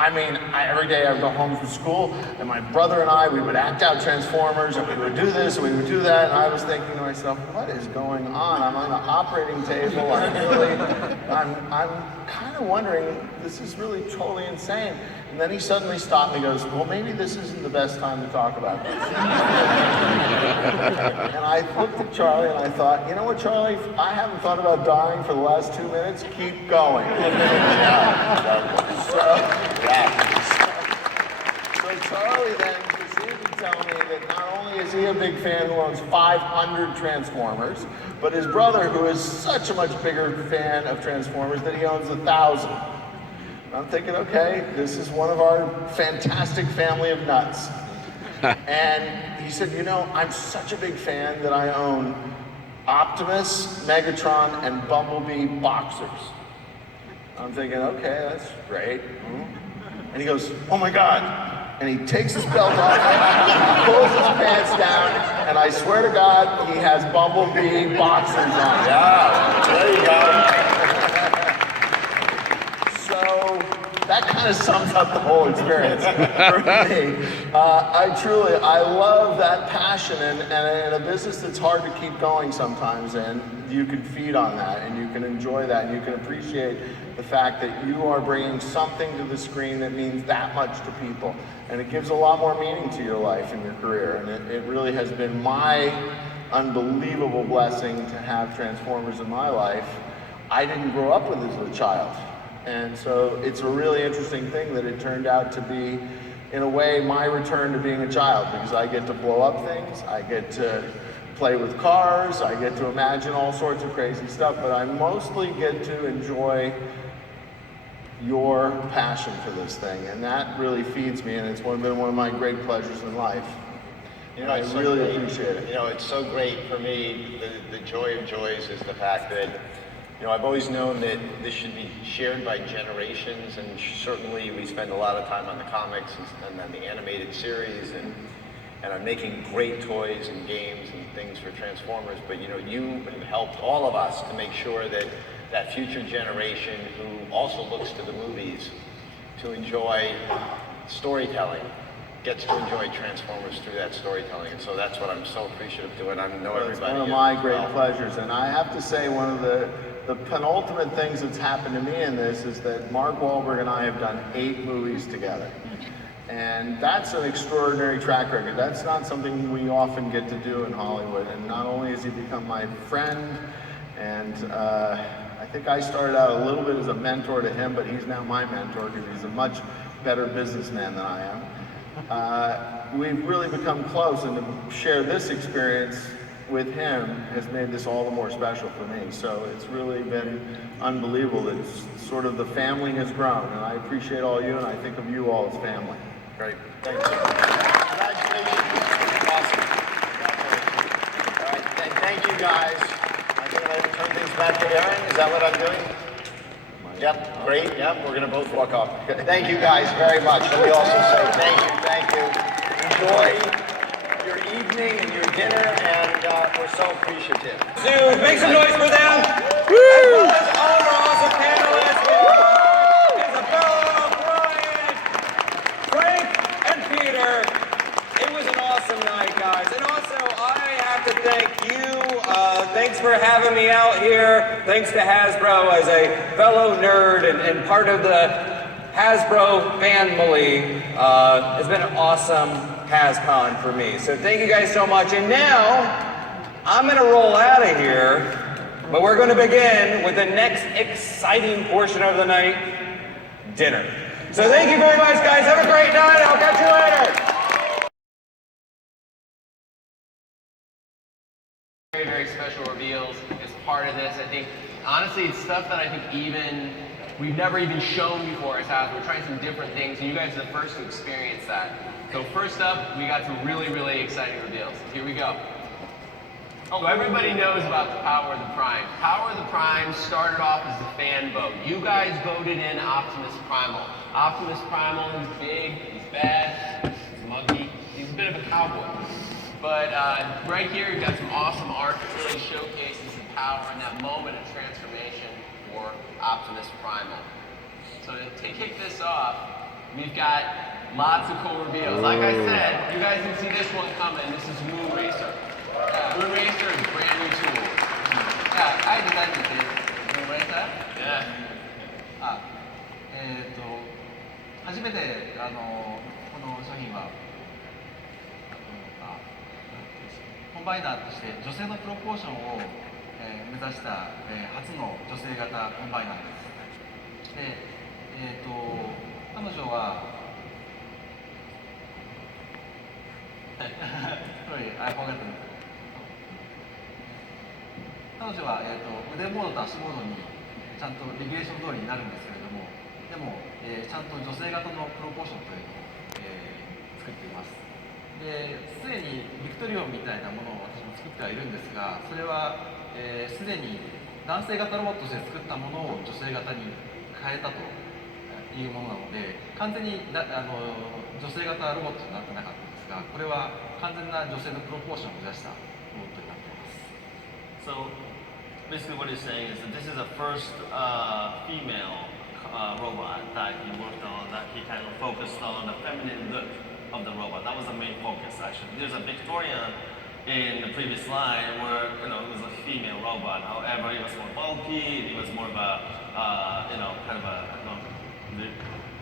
I mean, every day I would go home from school, and my brother and I, we would act out Transformers, and we would do this, and we would do that." And I was thinking to myself, what is going on? I'm on the operating table. I'm kind of wondering, this is really totally insane. And then he suddenly stopped me and goes, "Well, maybe this isn't the best time to talk about this." And I looked at Charlie and I thought, you know what, Charlie? I haven't thought about dying for the last 2 minutes. Keep going. So Charlie then proceeded to tell me that not only is he a big fan who owns 500 Transformers, but his brother, who is such a much bigger fan of Transformers, that he owns 1,000. I'm thinking, okay, this is one of our fantastic family of nuts. And he said, you know, I'm such a big fan that I own Optimus, Megatron, and Bumblebee boxers. I'm thinking, okay, that's great. And he goes, "Oh my God." And he takes his belt off, pulls his pants down, and I swear to God, he has Bumblebee boxers on. Yeah, there you go. So that kind of sums up the whole experience for me. I love that passion, and in a business that's hard to keep going sometimes, and you can feed on that, and you can enjoy that, and you can appreciate the fact that you are bringing something to the screen that means that much to people. And it gives a lot more meaning to your life and your career. And it really has been my unbelievable blessing to have Transformers in my life. I didn't grow up with this as a child. And so it's a really interesting thing that it turned out to be, in a way, my return to being a child, because I get to blow up things, I get to play with cars, I get to imagine all sorts of crazy stuff, but I mostly get to enjoy your passion for this thing, and that really feeds me, and it's been one of my great pleasures in life. You know, I it's so really great. appreciate it. You know, it's so great for me. The joy of joys is the fact that You know, I've always known that this should be shared by generations, and certainly we spend a lot of time on the comics and on the animated series, and on making great toys and games and things for Transformers. But you know, you have helped all of us to make sure that that future generation who also looks to the movies to enjoy storytelling gets to enjoy Transformers through that storytelling. And so that's what I'm so appreciative of doing. I know everybody. It's one of my great pleasures. And I have to say, one of the penultimate things that's happened to me in this is that Mark Wahlberg and I have done 8 movies together. And that's an extraordinary track record. That's not something we often get to do in Hollywood. And not only has he become my friend, and I think I started out a little bit as a mentor to him, but he's now my mentor because he's a much better businessman than I am. We've really become close, and to share this experience with him has made this all the more special for me. So it's really been unbelievable. It's sort of the family has grown, and I appreciate all you, and I think of you all as family. Great. Thank you. Congratulations. Awesome. Congratulations. All right. Thank you, guys. I'm going to turn things back to Aaron. Is that what I'm doing? Yep. Great. Yep. We're going to both walk off. Thank you, guys, very much. Let me also say thank you. Thank you. Enjoy your evening and your dinner, and we're so appreciative. Dude, make some noise for them. Woo! As well as all of our awesome panelists. Isabella, Brian, Frank, and Peter. It was an awesome night, guys. And also, I have to thank you. Thanks for having me out here. Thanks to Hasbro as a fellow nerd and part of the Hasbro family. It's been an awesome HASCON for me. So thank you guys so much. And now, I'm going to roll out of here, but we're going to begin with the next exciting portion of the night, dinner. So thank you very much, guys. Have a great night. I'll catch you later. Very, very special reveals as part of this. I think, honestly, it's stuff that I think we've never even shown before as Hasbro. We're trying some different things, and you guys are the first to experience that. So first up, we got some really, really exciting reveals. Here we go. So everybody knows about the Power of the Prime. Power of the Prime started off as a fan vote. You guys voted in Optimus Primal. Optimus Primal is big, he's bad, he's muggy, he's a bit of a cowboy. But right here, you've got some awesome art that really showcases the power and that moment of transformation for Optimus Primal. So to kick this off, we've got lots of cool reveals. Like I said, you guys can see this one coming. This is Moon Racer. Moon Racer is a brand new tool. Yeah, I designed this. Moon Racer? Yeah. 初めてこの商品はコンバイナーとして女性のプロポーションを目指した初の女性型コンバイナーです。で、彼女はI forgot. 彼女は腕モードと足モードにちゃんとレギュレーション通りになるんですけれども、でもちゃんと女性型のプロポーションというのを作っています。すでにビクトリオンみたいなものを私も作ってはいるんですが、それはすでに男性型ロボットとして作ったものを女性型に変えたというものなので、完全に女性型ロボットになってなかったんですが、これは完全な女性のプロポーションを目指したロボットになっています。So basically what he's saying is that this is the first female robot that he worked on, that he kind of focused on the feminine look of the robot. That was the main focus, actually. There's a Victorian in the previous line where, it was a female robot. However, it was more bulky, it was more of a, kind of a,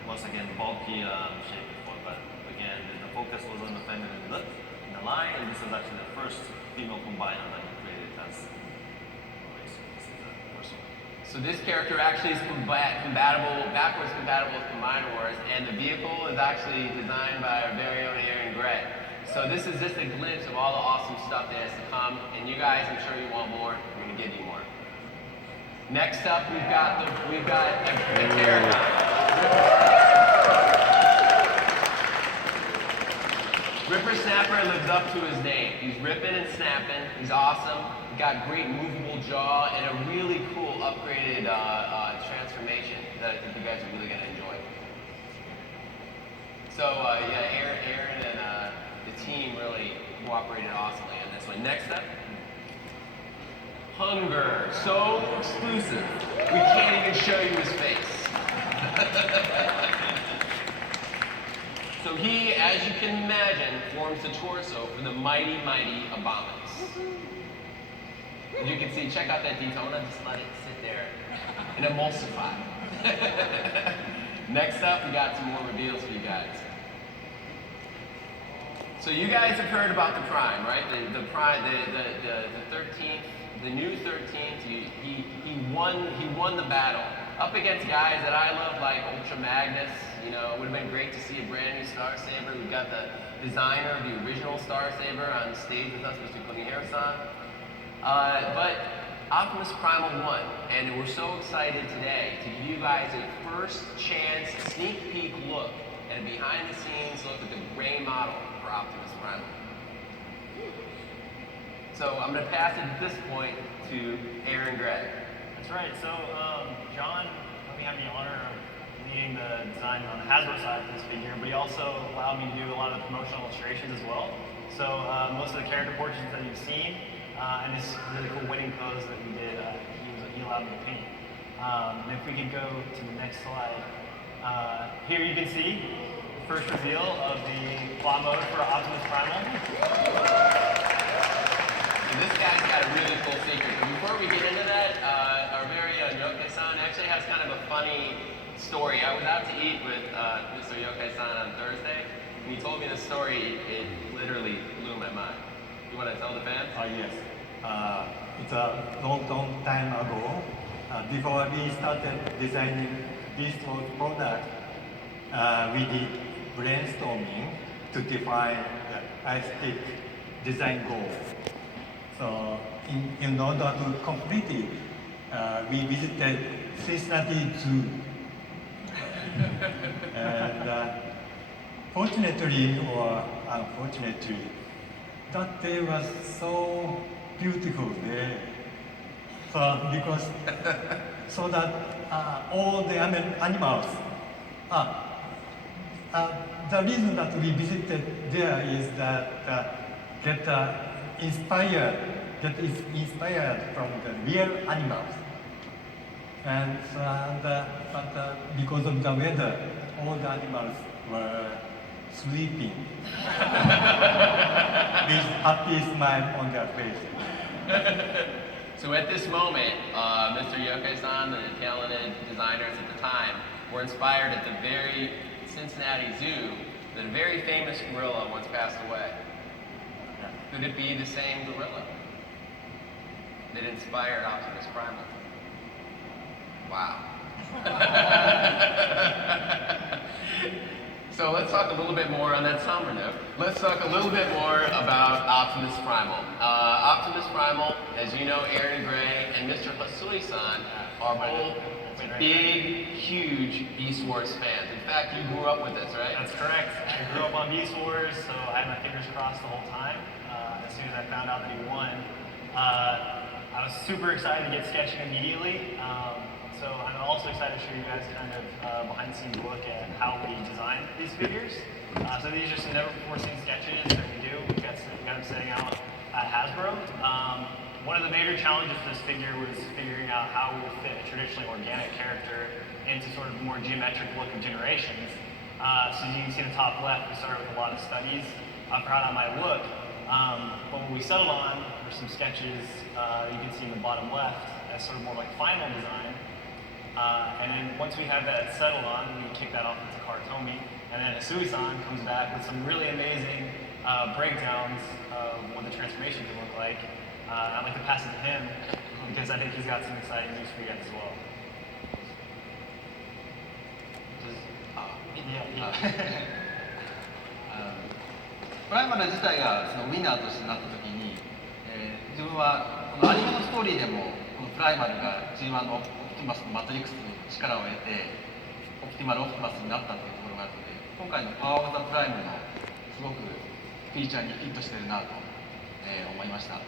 once again, bulky shape before. But again, the focus was on the feminine look in the line, and this is actually the first female combiner that he created. That's So this character actually is backwards compatible with Combiner Wars, and the vehicle is actually designed by our very own Aaron Gray. So this is just a glimpse of all the awesome stuff that has to come, and you guys, I'm sure you want more. We're gonna give you more. Next up, we've got a pterodon. Ripper Snapper lives up to his name. He's ripping and snapping. He's awesome. He's got great movable jaw and a really cool upgraded transformation that I think you guys are really going to enjoy. So yeah, Aaron and the team really cooperated awesomely on this one. Next up, Hunger. So exclusive. We can't even show you his face. So he, as you can imagine, forms the torso for the mighty, mighty Optimus. As you can see, check out that detail. I'm gonna just let it sit there and emulsify. Next up, we got some more reveals for you guys. So you guys have heard about the Prime, right? The Prime, the 13th, the new 13th. He won the battle up against guys that I love, like Ultra Magnus. You know, it would have been great to see a brand new Star Saber. We've got the designer of the original Star Saber on stage with us, Mr. Kuniharu-san. But Optimus Primal won, and we're so excited today to give you guys a first chance sneak peek look at a behind the scenes look at the gray model for Optimus Primal. So I'm going to pass it at this point to Aaron Gray. That's right. So John let me have the honor of leading the design on the Hasbro side of this figure, but he also allowed me to do a lot of the promotional illustrations as well. So most of the character portraits that you've seen, and this really cool winning pose that we did, he allowed me to paint. And if we could go to the next slide. Here you can see the first reveal of the claw mode for Optimus Primal. And this guy's got a really cool secret. But before we get into that, our very own Yoke-san actually has kind of a funny story. I was out to eat with Mr. Yoke-san on Thursday, and he told me this story. It literally blew my mind. You want to tell the fans? Yes. It's a long time ago. Before we started designing this product, we did brainstorming to define the aesthetic design goal. So in order to complete it, we visited Cincinnati Zoo. And fortunately or unfortunately, that day was so beautiful day. So because so that all the animals, the reason that we visited there is that get inspired from the real animals. And but because of the weather, all the animals were sleeping with happy smile on their face. So at this moment, Mr. Yoke-san and the talented designers at the time were inspired at the very Cincinnati Zoo that a very famous gorilla once passed away. Could it be the same gorilla that inspired Optimus Primal? Wow. So let's talk a little bit more on that somber note. Let's talk a little bit more about Optimus Primal. Optimus Primal, as you know, Aaron Gray and Mr. Hasui-san are both big, huge Beast Wars fans. In fact, you grew up with this, right? That's correct. I grew up on Beast Wars, so I had my fingers crossed the whole time. As soon as I found out that he won, I was super excited to get sketching immediately. So I'm also excited to show you guys kind of behind the scenes look at how we design these figures. So these are some never before seen sketches that we do. We got them setting out at Hasbro. One of the major challenges for this figure was figuring out how we would fit a traditionally organic character into sort of more geometric look of generations. So you can see in the top left, we started with a lot of studies for how that might look. But what we settled on were some sketches you can see in the bottom left as sort of more like final design. And then once we have that settled on, we kick that off into Karatomi. And then Hasui-san comes back with some really amazing breakdowns of what the transformation can look like. I'd like to pass it to him because I think he's got some exciting news for you guys as well.プライマル自体がそのウィナーとしてなった時に、自分はこのアニメのストーリーでもこのプライマルが G1 のオプティマスのマトリックスに力を得てオプティマルオプティマスになったっていうところがあるので、今回のパワーオブザプライムのすごくフィーチャーにフィットしてるなと、思いました、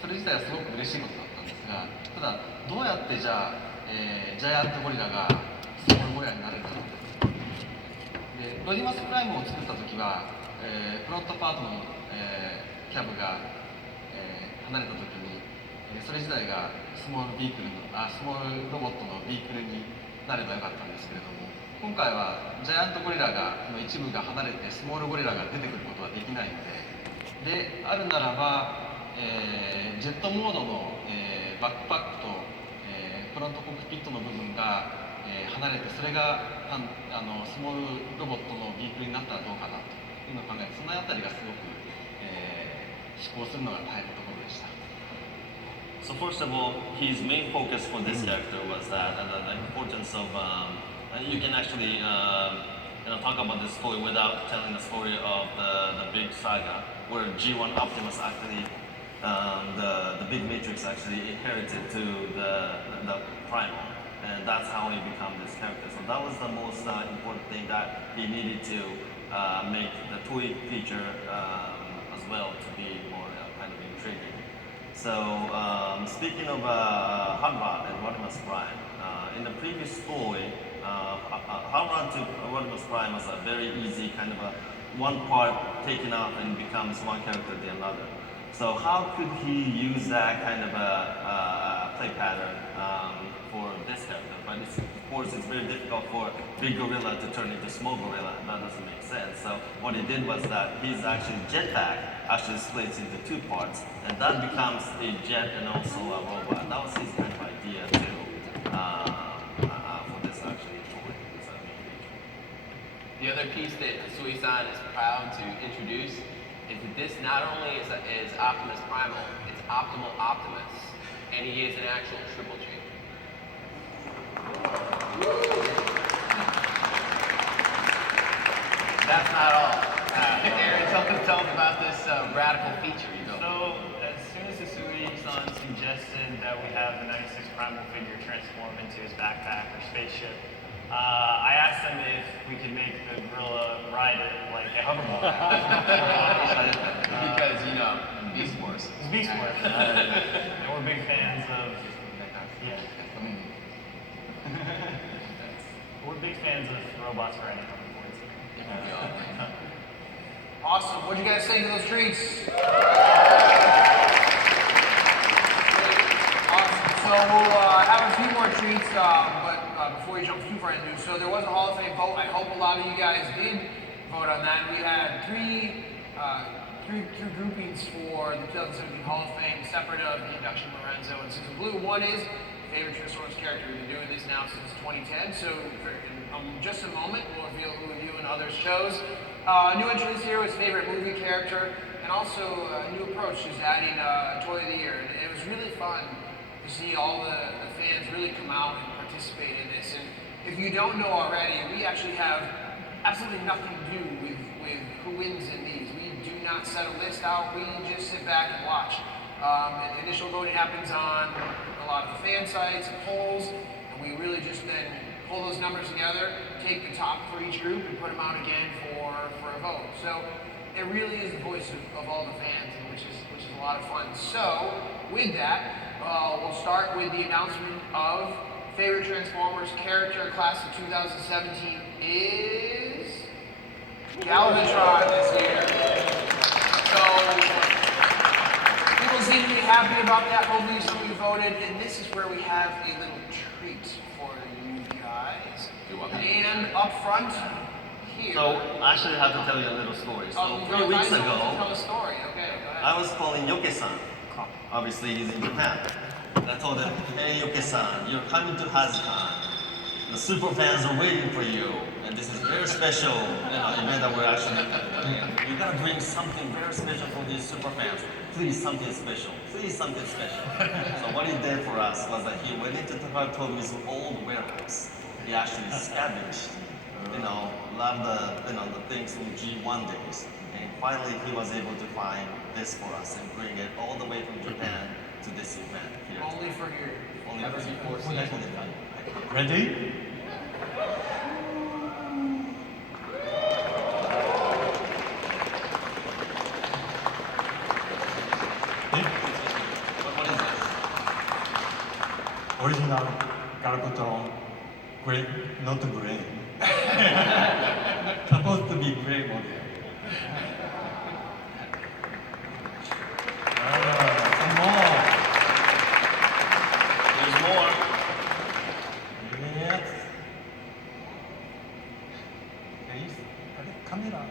それ自体はすごく嬉しいことだったんですが、ただどうやってじゃあ、ジャイアントゴリラがスモールゴリラになれるかで、ロジマスプライムを作った時は、フロントパートの、キャブが、離れた時に、それ自体がスモールロボットのビークルになればよかったんですけれども、今回はジャイアントゴリラの一部が離れてスモールゴリラが出てくることはできないので、あるならば、ジェットモードの、バックパックと、フロントコックピットの部分が、離れて、それがスモールロボットのビークルになったらどうかなというのを考えて、そのあたりがすごく、試行するのが大変なところでした。So first of all, his main focus for this character was that the importance of you can actually talk about this story without telling the story of the big saga where G1 Optimus actually the big matrix actually inherited to the primal, and that's how he became this character. So that was the most important thing that he needed to make the toy feature as well to be more kind of intriguing. So speaking of Hot Rod and Rodimus Prime, in the previous story, Hot Rod to Rodimus Prime was a very easy kind of a one part taken off and becomes one character to another. So how could he use that kind of a play pattern for this character? But of course, it's very difficult for big gorilla to turn into small gorilla. That doesn't make sense. So what he did was that his actually jetpack actually splits into two parts, and that becomes a jet and also a robot. That was his kind of idea too for this actually toy. The other piece that Sui-san is proud to introduce is that this not only is Optimus Primal, it's Optimal Optimus, and he is an actual triple J. That's not all. Aaron, tell us about this radical feature you built. So, as soon as Sui-san suggested that we have the 96 Primal figure transform into his backpack or spaceship, I asked him if we could make the gorilla ride it like a hoverboard. Because, Beast Wars. It's Beast Wars. And we're big fans of, we're big fans of robots riding hoverboards. Awesome. What'd you guys think of those treats? Awesome. So we'll have a few more treats, but before we jump too far into it, so there was a Hall of Fame vote. I hope a lot of you guys did vote on that. We had three groupings for the 2017 Hall of Fame, separate of the induction Lorenzo and Six of Blue. One is favorite Transformers character. We've been doing this now since 2010, so in just a moment we'll reveal who you and others chose. New entry this year was favorite movie character, and also a new approach, just adding Toy of the Year. And it was really fun to see all the fans really come out and participate in this. And if you don't know already, we actually have absolutely nothing to do with who wins in these. We do not set a list out, we just sit back and watch. And initial voting happens on a lot of the fan sites and polls, and we really just then pull those numbers together, take the top for each group and put them out again for a vote. So it really is the voice of all the fans, which is a lot of fun. So with that, we'll start with the announcement of favorite Transformers character class of 2017 is Galvatron this year. So people seem to be happy about that. Hopefully some of you voted, and this is where we have a little treat for you guys. And up front here. So I actually have to tell you a little story. So 3 weeks ago, tell a story. Okay, go ahead. I was calling Yoke-san. Obviously, he's in Japan. I told him, hey Yoke-san, you're coming to HASCON. The super fans are waiting for you. And this is very special event that we're actually doing. You gotta bring something very special for these super fans. Please, something special. Please, something special. So what he did for us was that he went into Tomi's old warehouse. He actually scavenged, a lot of the things from G1 days. And finally, he was able to find this for us and bring it all the way from Japan to this event here. Only for here. Only for here. Ready? original Galvatron gray, not gray. Supposed to be gray model. Some more. There's more. Yes. Face. Camera.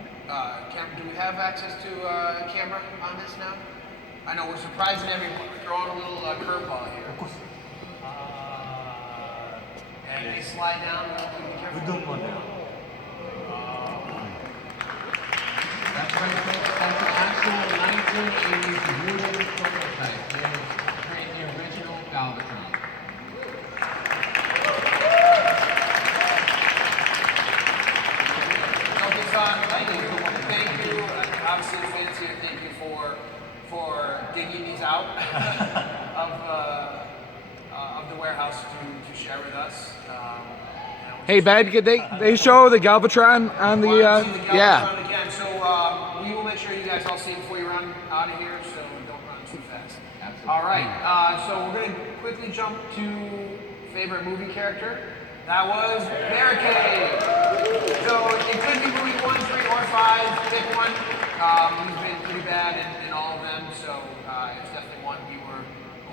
Do we have access to camera on this now? I know we're surprising everyone. We're throwing a little curveball here. Of course. And they slide down. Be careful. Wooden model. That's right, folks. That's an actual 1980s wooden prototype. Create the original Galvatron. Thank you. Obviously, the fans here, thank you for digging these out of the warehouse to share with us. Hey, Ben, could they show the Galvatron on the, yeah. Again, so we will make sure you guys all see it before you run out of here, so don't run too fast. Absolutely. All right, so we're going to quickly jump to favorite movie character. That was Barricade. So it could be movie 1, 3, or 5. Pick one. He's been pretty bad in all of them, so it's definitely one we were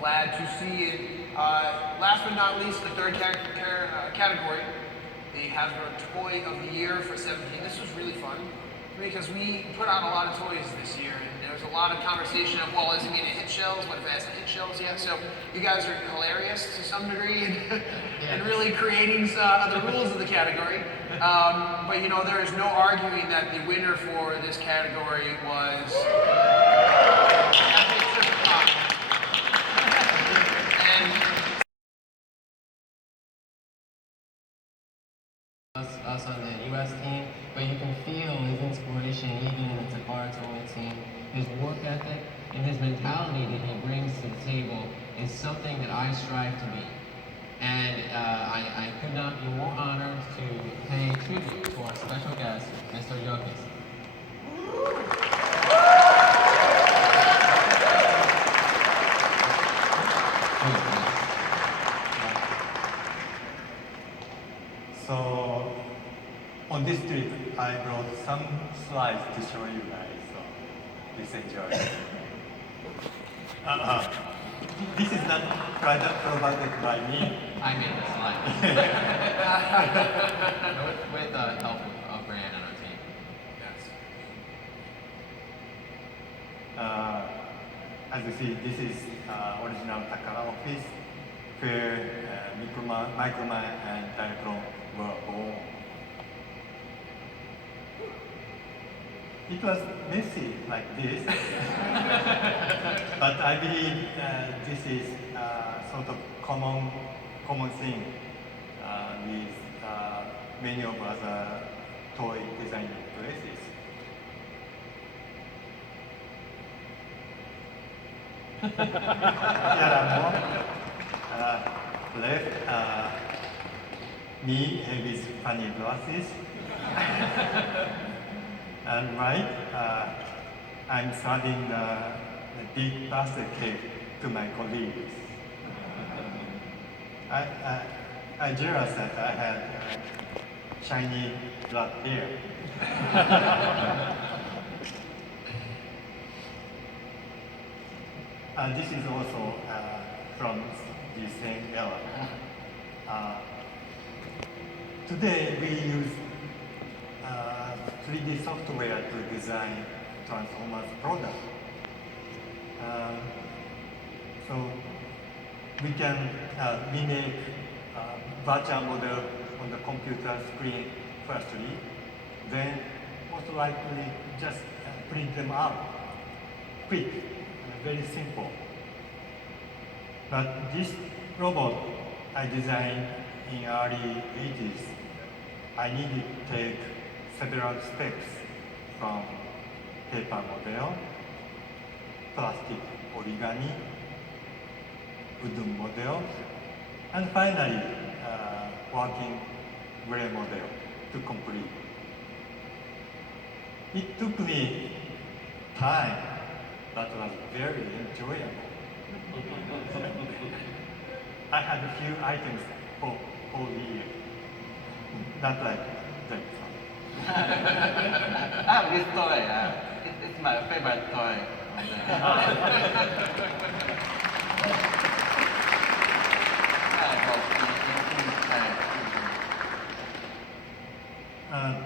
glad to see it. Last but not least, the third category, the Hasbro Toy of the Year for 17. This was really fun because we put out a lot of toys this year, and there was a lot of conversation of, well, is it going to hit shelves? What if it hasn't hit shelves yet? So you guys are hilarious to some degree and really creating the rules of the category. But you know, there is no arguing that the winner for this category was us on the U.S. team, but you can feel his inspiration even in the Seibertron team. His work ethic and his mentality that he brings to the table is something that I strive to be. And I could not be more honored to pay tribute to our special guest, Mr. Yokis. So, on this trip, I brought some slides to show you guys, so please enjoy. This is not provided by me. I made the slide. with the help of Brian and our team. Yes. As you see, this is original Takara office where Microman and Diacron were born. It was messy like this, but I believe this is sort of common thing with many of other toy design places. Here are more. Left, me with funny glasses. And right, I'm serving a big birthday cake to my colleagues. I'm jealous that I had shiny black hair. And this is also from the same era. Today we use 3D software to design Transformers product. So we can make virtual model on the computer screen firstly, then most likely just print them out quick, very simple. But this robot I designed in early 80s, I needed to take several steps from paper model, plastic origami, wooden model, and finally working gray model to complete. It took me time, but was very enjoyable. I had a few items for the year. Not like that. I have this toy. It's my favorite toy.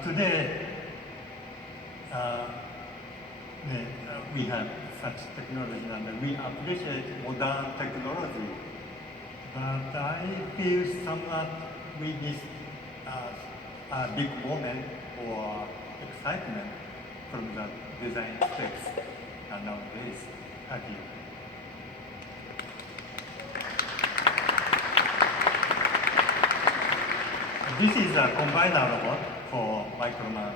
Today, we have such technology and we appreciate modern technology. But I feel somewhat we miss a big moment or excitement from the design specs nowadays. Thank you. This is a combiner robot for Microman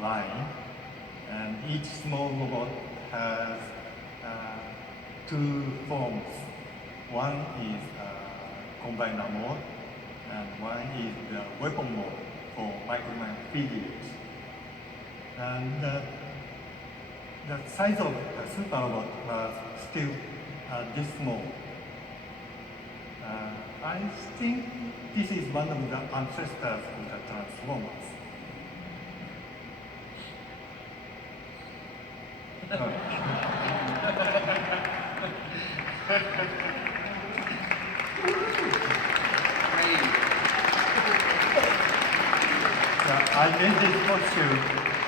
line, and each small robot has two forms. One is combiner mode, and one is the weapon mode for Microman figures. And the size of the super robot was still this small. I think this is one of the ancestors of the Transformers. I made this costume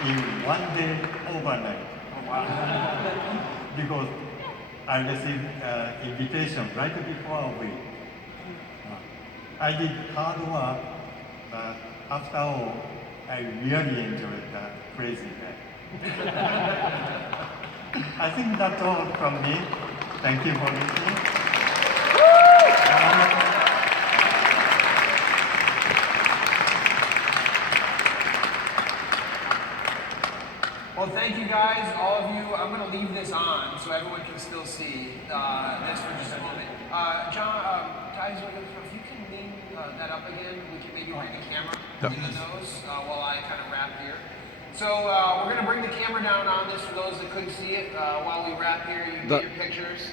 in 1 day overnight. Because I received invitation right before we. I did hard work, but after all, I really enjoyed that crazy day. I think that's all from me. Thank you for listening. Well, thank you guys, all of you. I'm going to leave this on so everyone can still see this for just a moment. John, guys, if you can lean that up again, we can maybe bring the camera to the nose while I kind of wrap here. So we're going to bring the camera down on this for those that couldn't see it while we wrap here. You can get your pictures.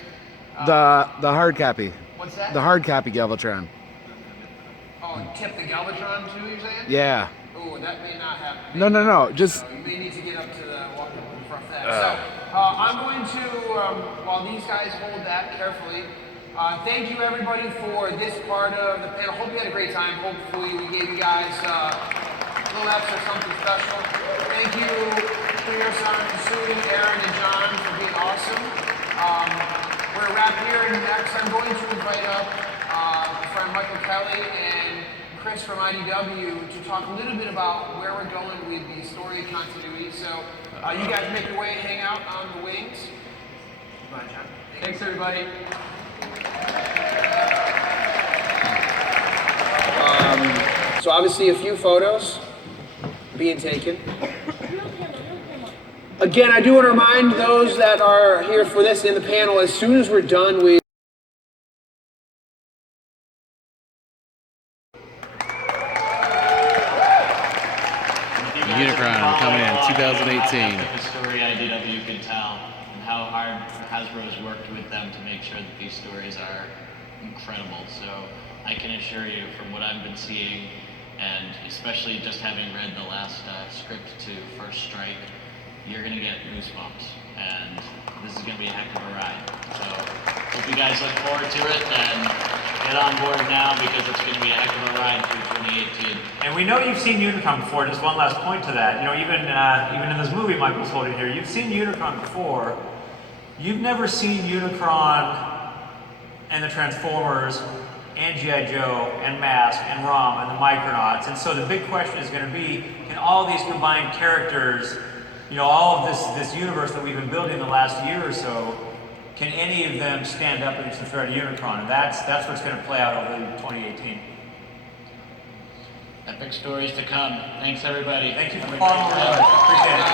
The hard copy. What's that? The hard copy Galvatron. Oh, tip the Galvatron too, you're saying? Yeah. Oh, that may not happen. No. Just. So you may need to get up to the walk up in front of that. So I'm going to, while these guys hold that carefully, thank you everybody for this part of the panel. Hope you had a great time. Hopefully we gave you guys a little extra something special. Thank you to your sons, Sue, Aaron, and John for being awesome. We're gonna wrap here, and next I'm going to invite up my friend Michael Kelly and Chris from IDW to talk a little bit about where we're going with the story continuity. So you guys make your way and hang out on the wings. Bye, John. Thanks everybody. So obviously a few photos being taken. Again, I do want to remind those that are here for this in the panel, as soon as we're done with Unicron coming in 2018. The story IDW could tell and how hard Hasbro has worked with them to make sure that these stories are incredible. So I can assure you from what I've been seeing, and especially just having read the last script to First Strike, you're going to get goosebumps, and this is going to be a heck of a ride. So hope you guys look forward to it, and get on board now because it's going to be a heck of a ride through 2018. And we know you've seen Unicron before. Just one last point to that. You know, even in this movie Michael's holding here, you've seen Unicron before. You've never seen Unicron and the Transformers and G.I. Joe and Mask and ROM and the Micronauts. And so the big question is going to be, can all these combined characters, you know, all of this universe that we've been building the last year or so, can any of them stand up against the threat of Unicron? And that's what's going to play out over 2018. Epic stories to come. Thanks, everybody. Thank you for following us. Appreciate it.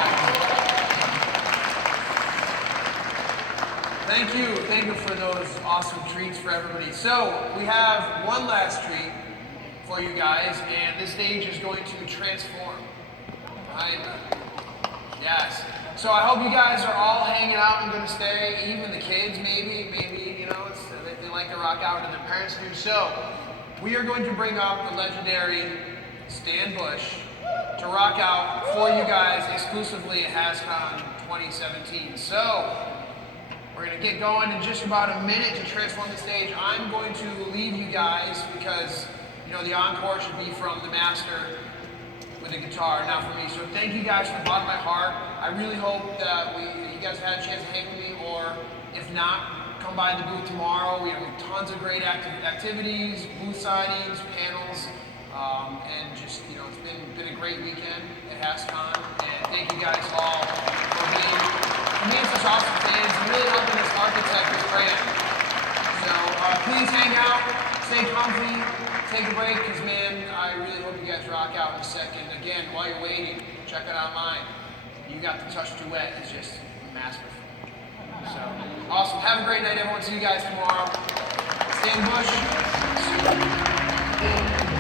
Thank you for those awesome treats for everybody. So we have one last treat for you guys, and this stage is going to transform. Right? Yes. So I hope you guys are all hanging out and going to stay. Even the kids, maybe, you know, they like like to rock out and their parents do. So we are going to bring up the legendary Stan Bush to rock out for you guys exclusively at HASCON 2017. So we're going to get going in just about a minute to transform the stage. I'm going to leave you guys because, you know, the encore should be from the master with the guitar, not for me. So thank you guys from the bottom of my heart. I really hope that you guys had a chance to hang with me, or if not, come by the booth tomorrow. We have tons of great activities, booth signings, panels, and just, you know, it's been a great weekend at HASCON. And thank you guys all for being such awesome fans and really helping us architect this brand. So please hang out, stay comfy, take a break, because man, I really hope you guys rock out in a second. Again, while you're waiting, check it out online. You Got the Touch Duet is just masterful. So awesome. Have a great night, everyone. See you guys tomorrow. Stan Bush.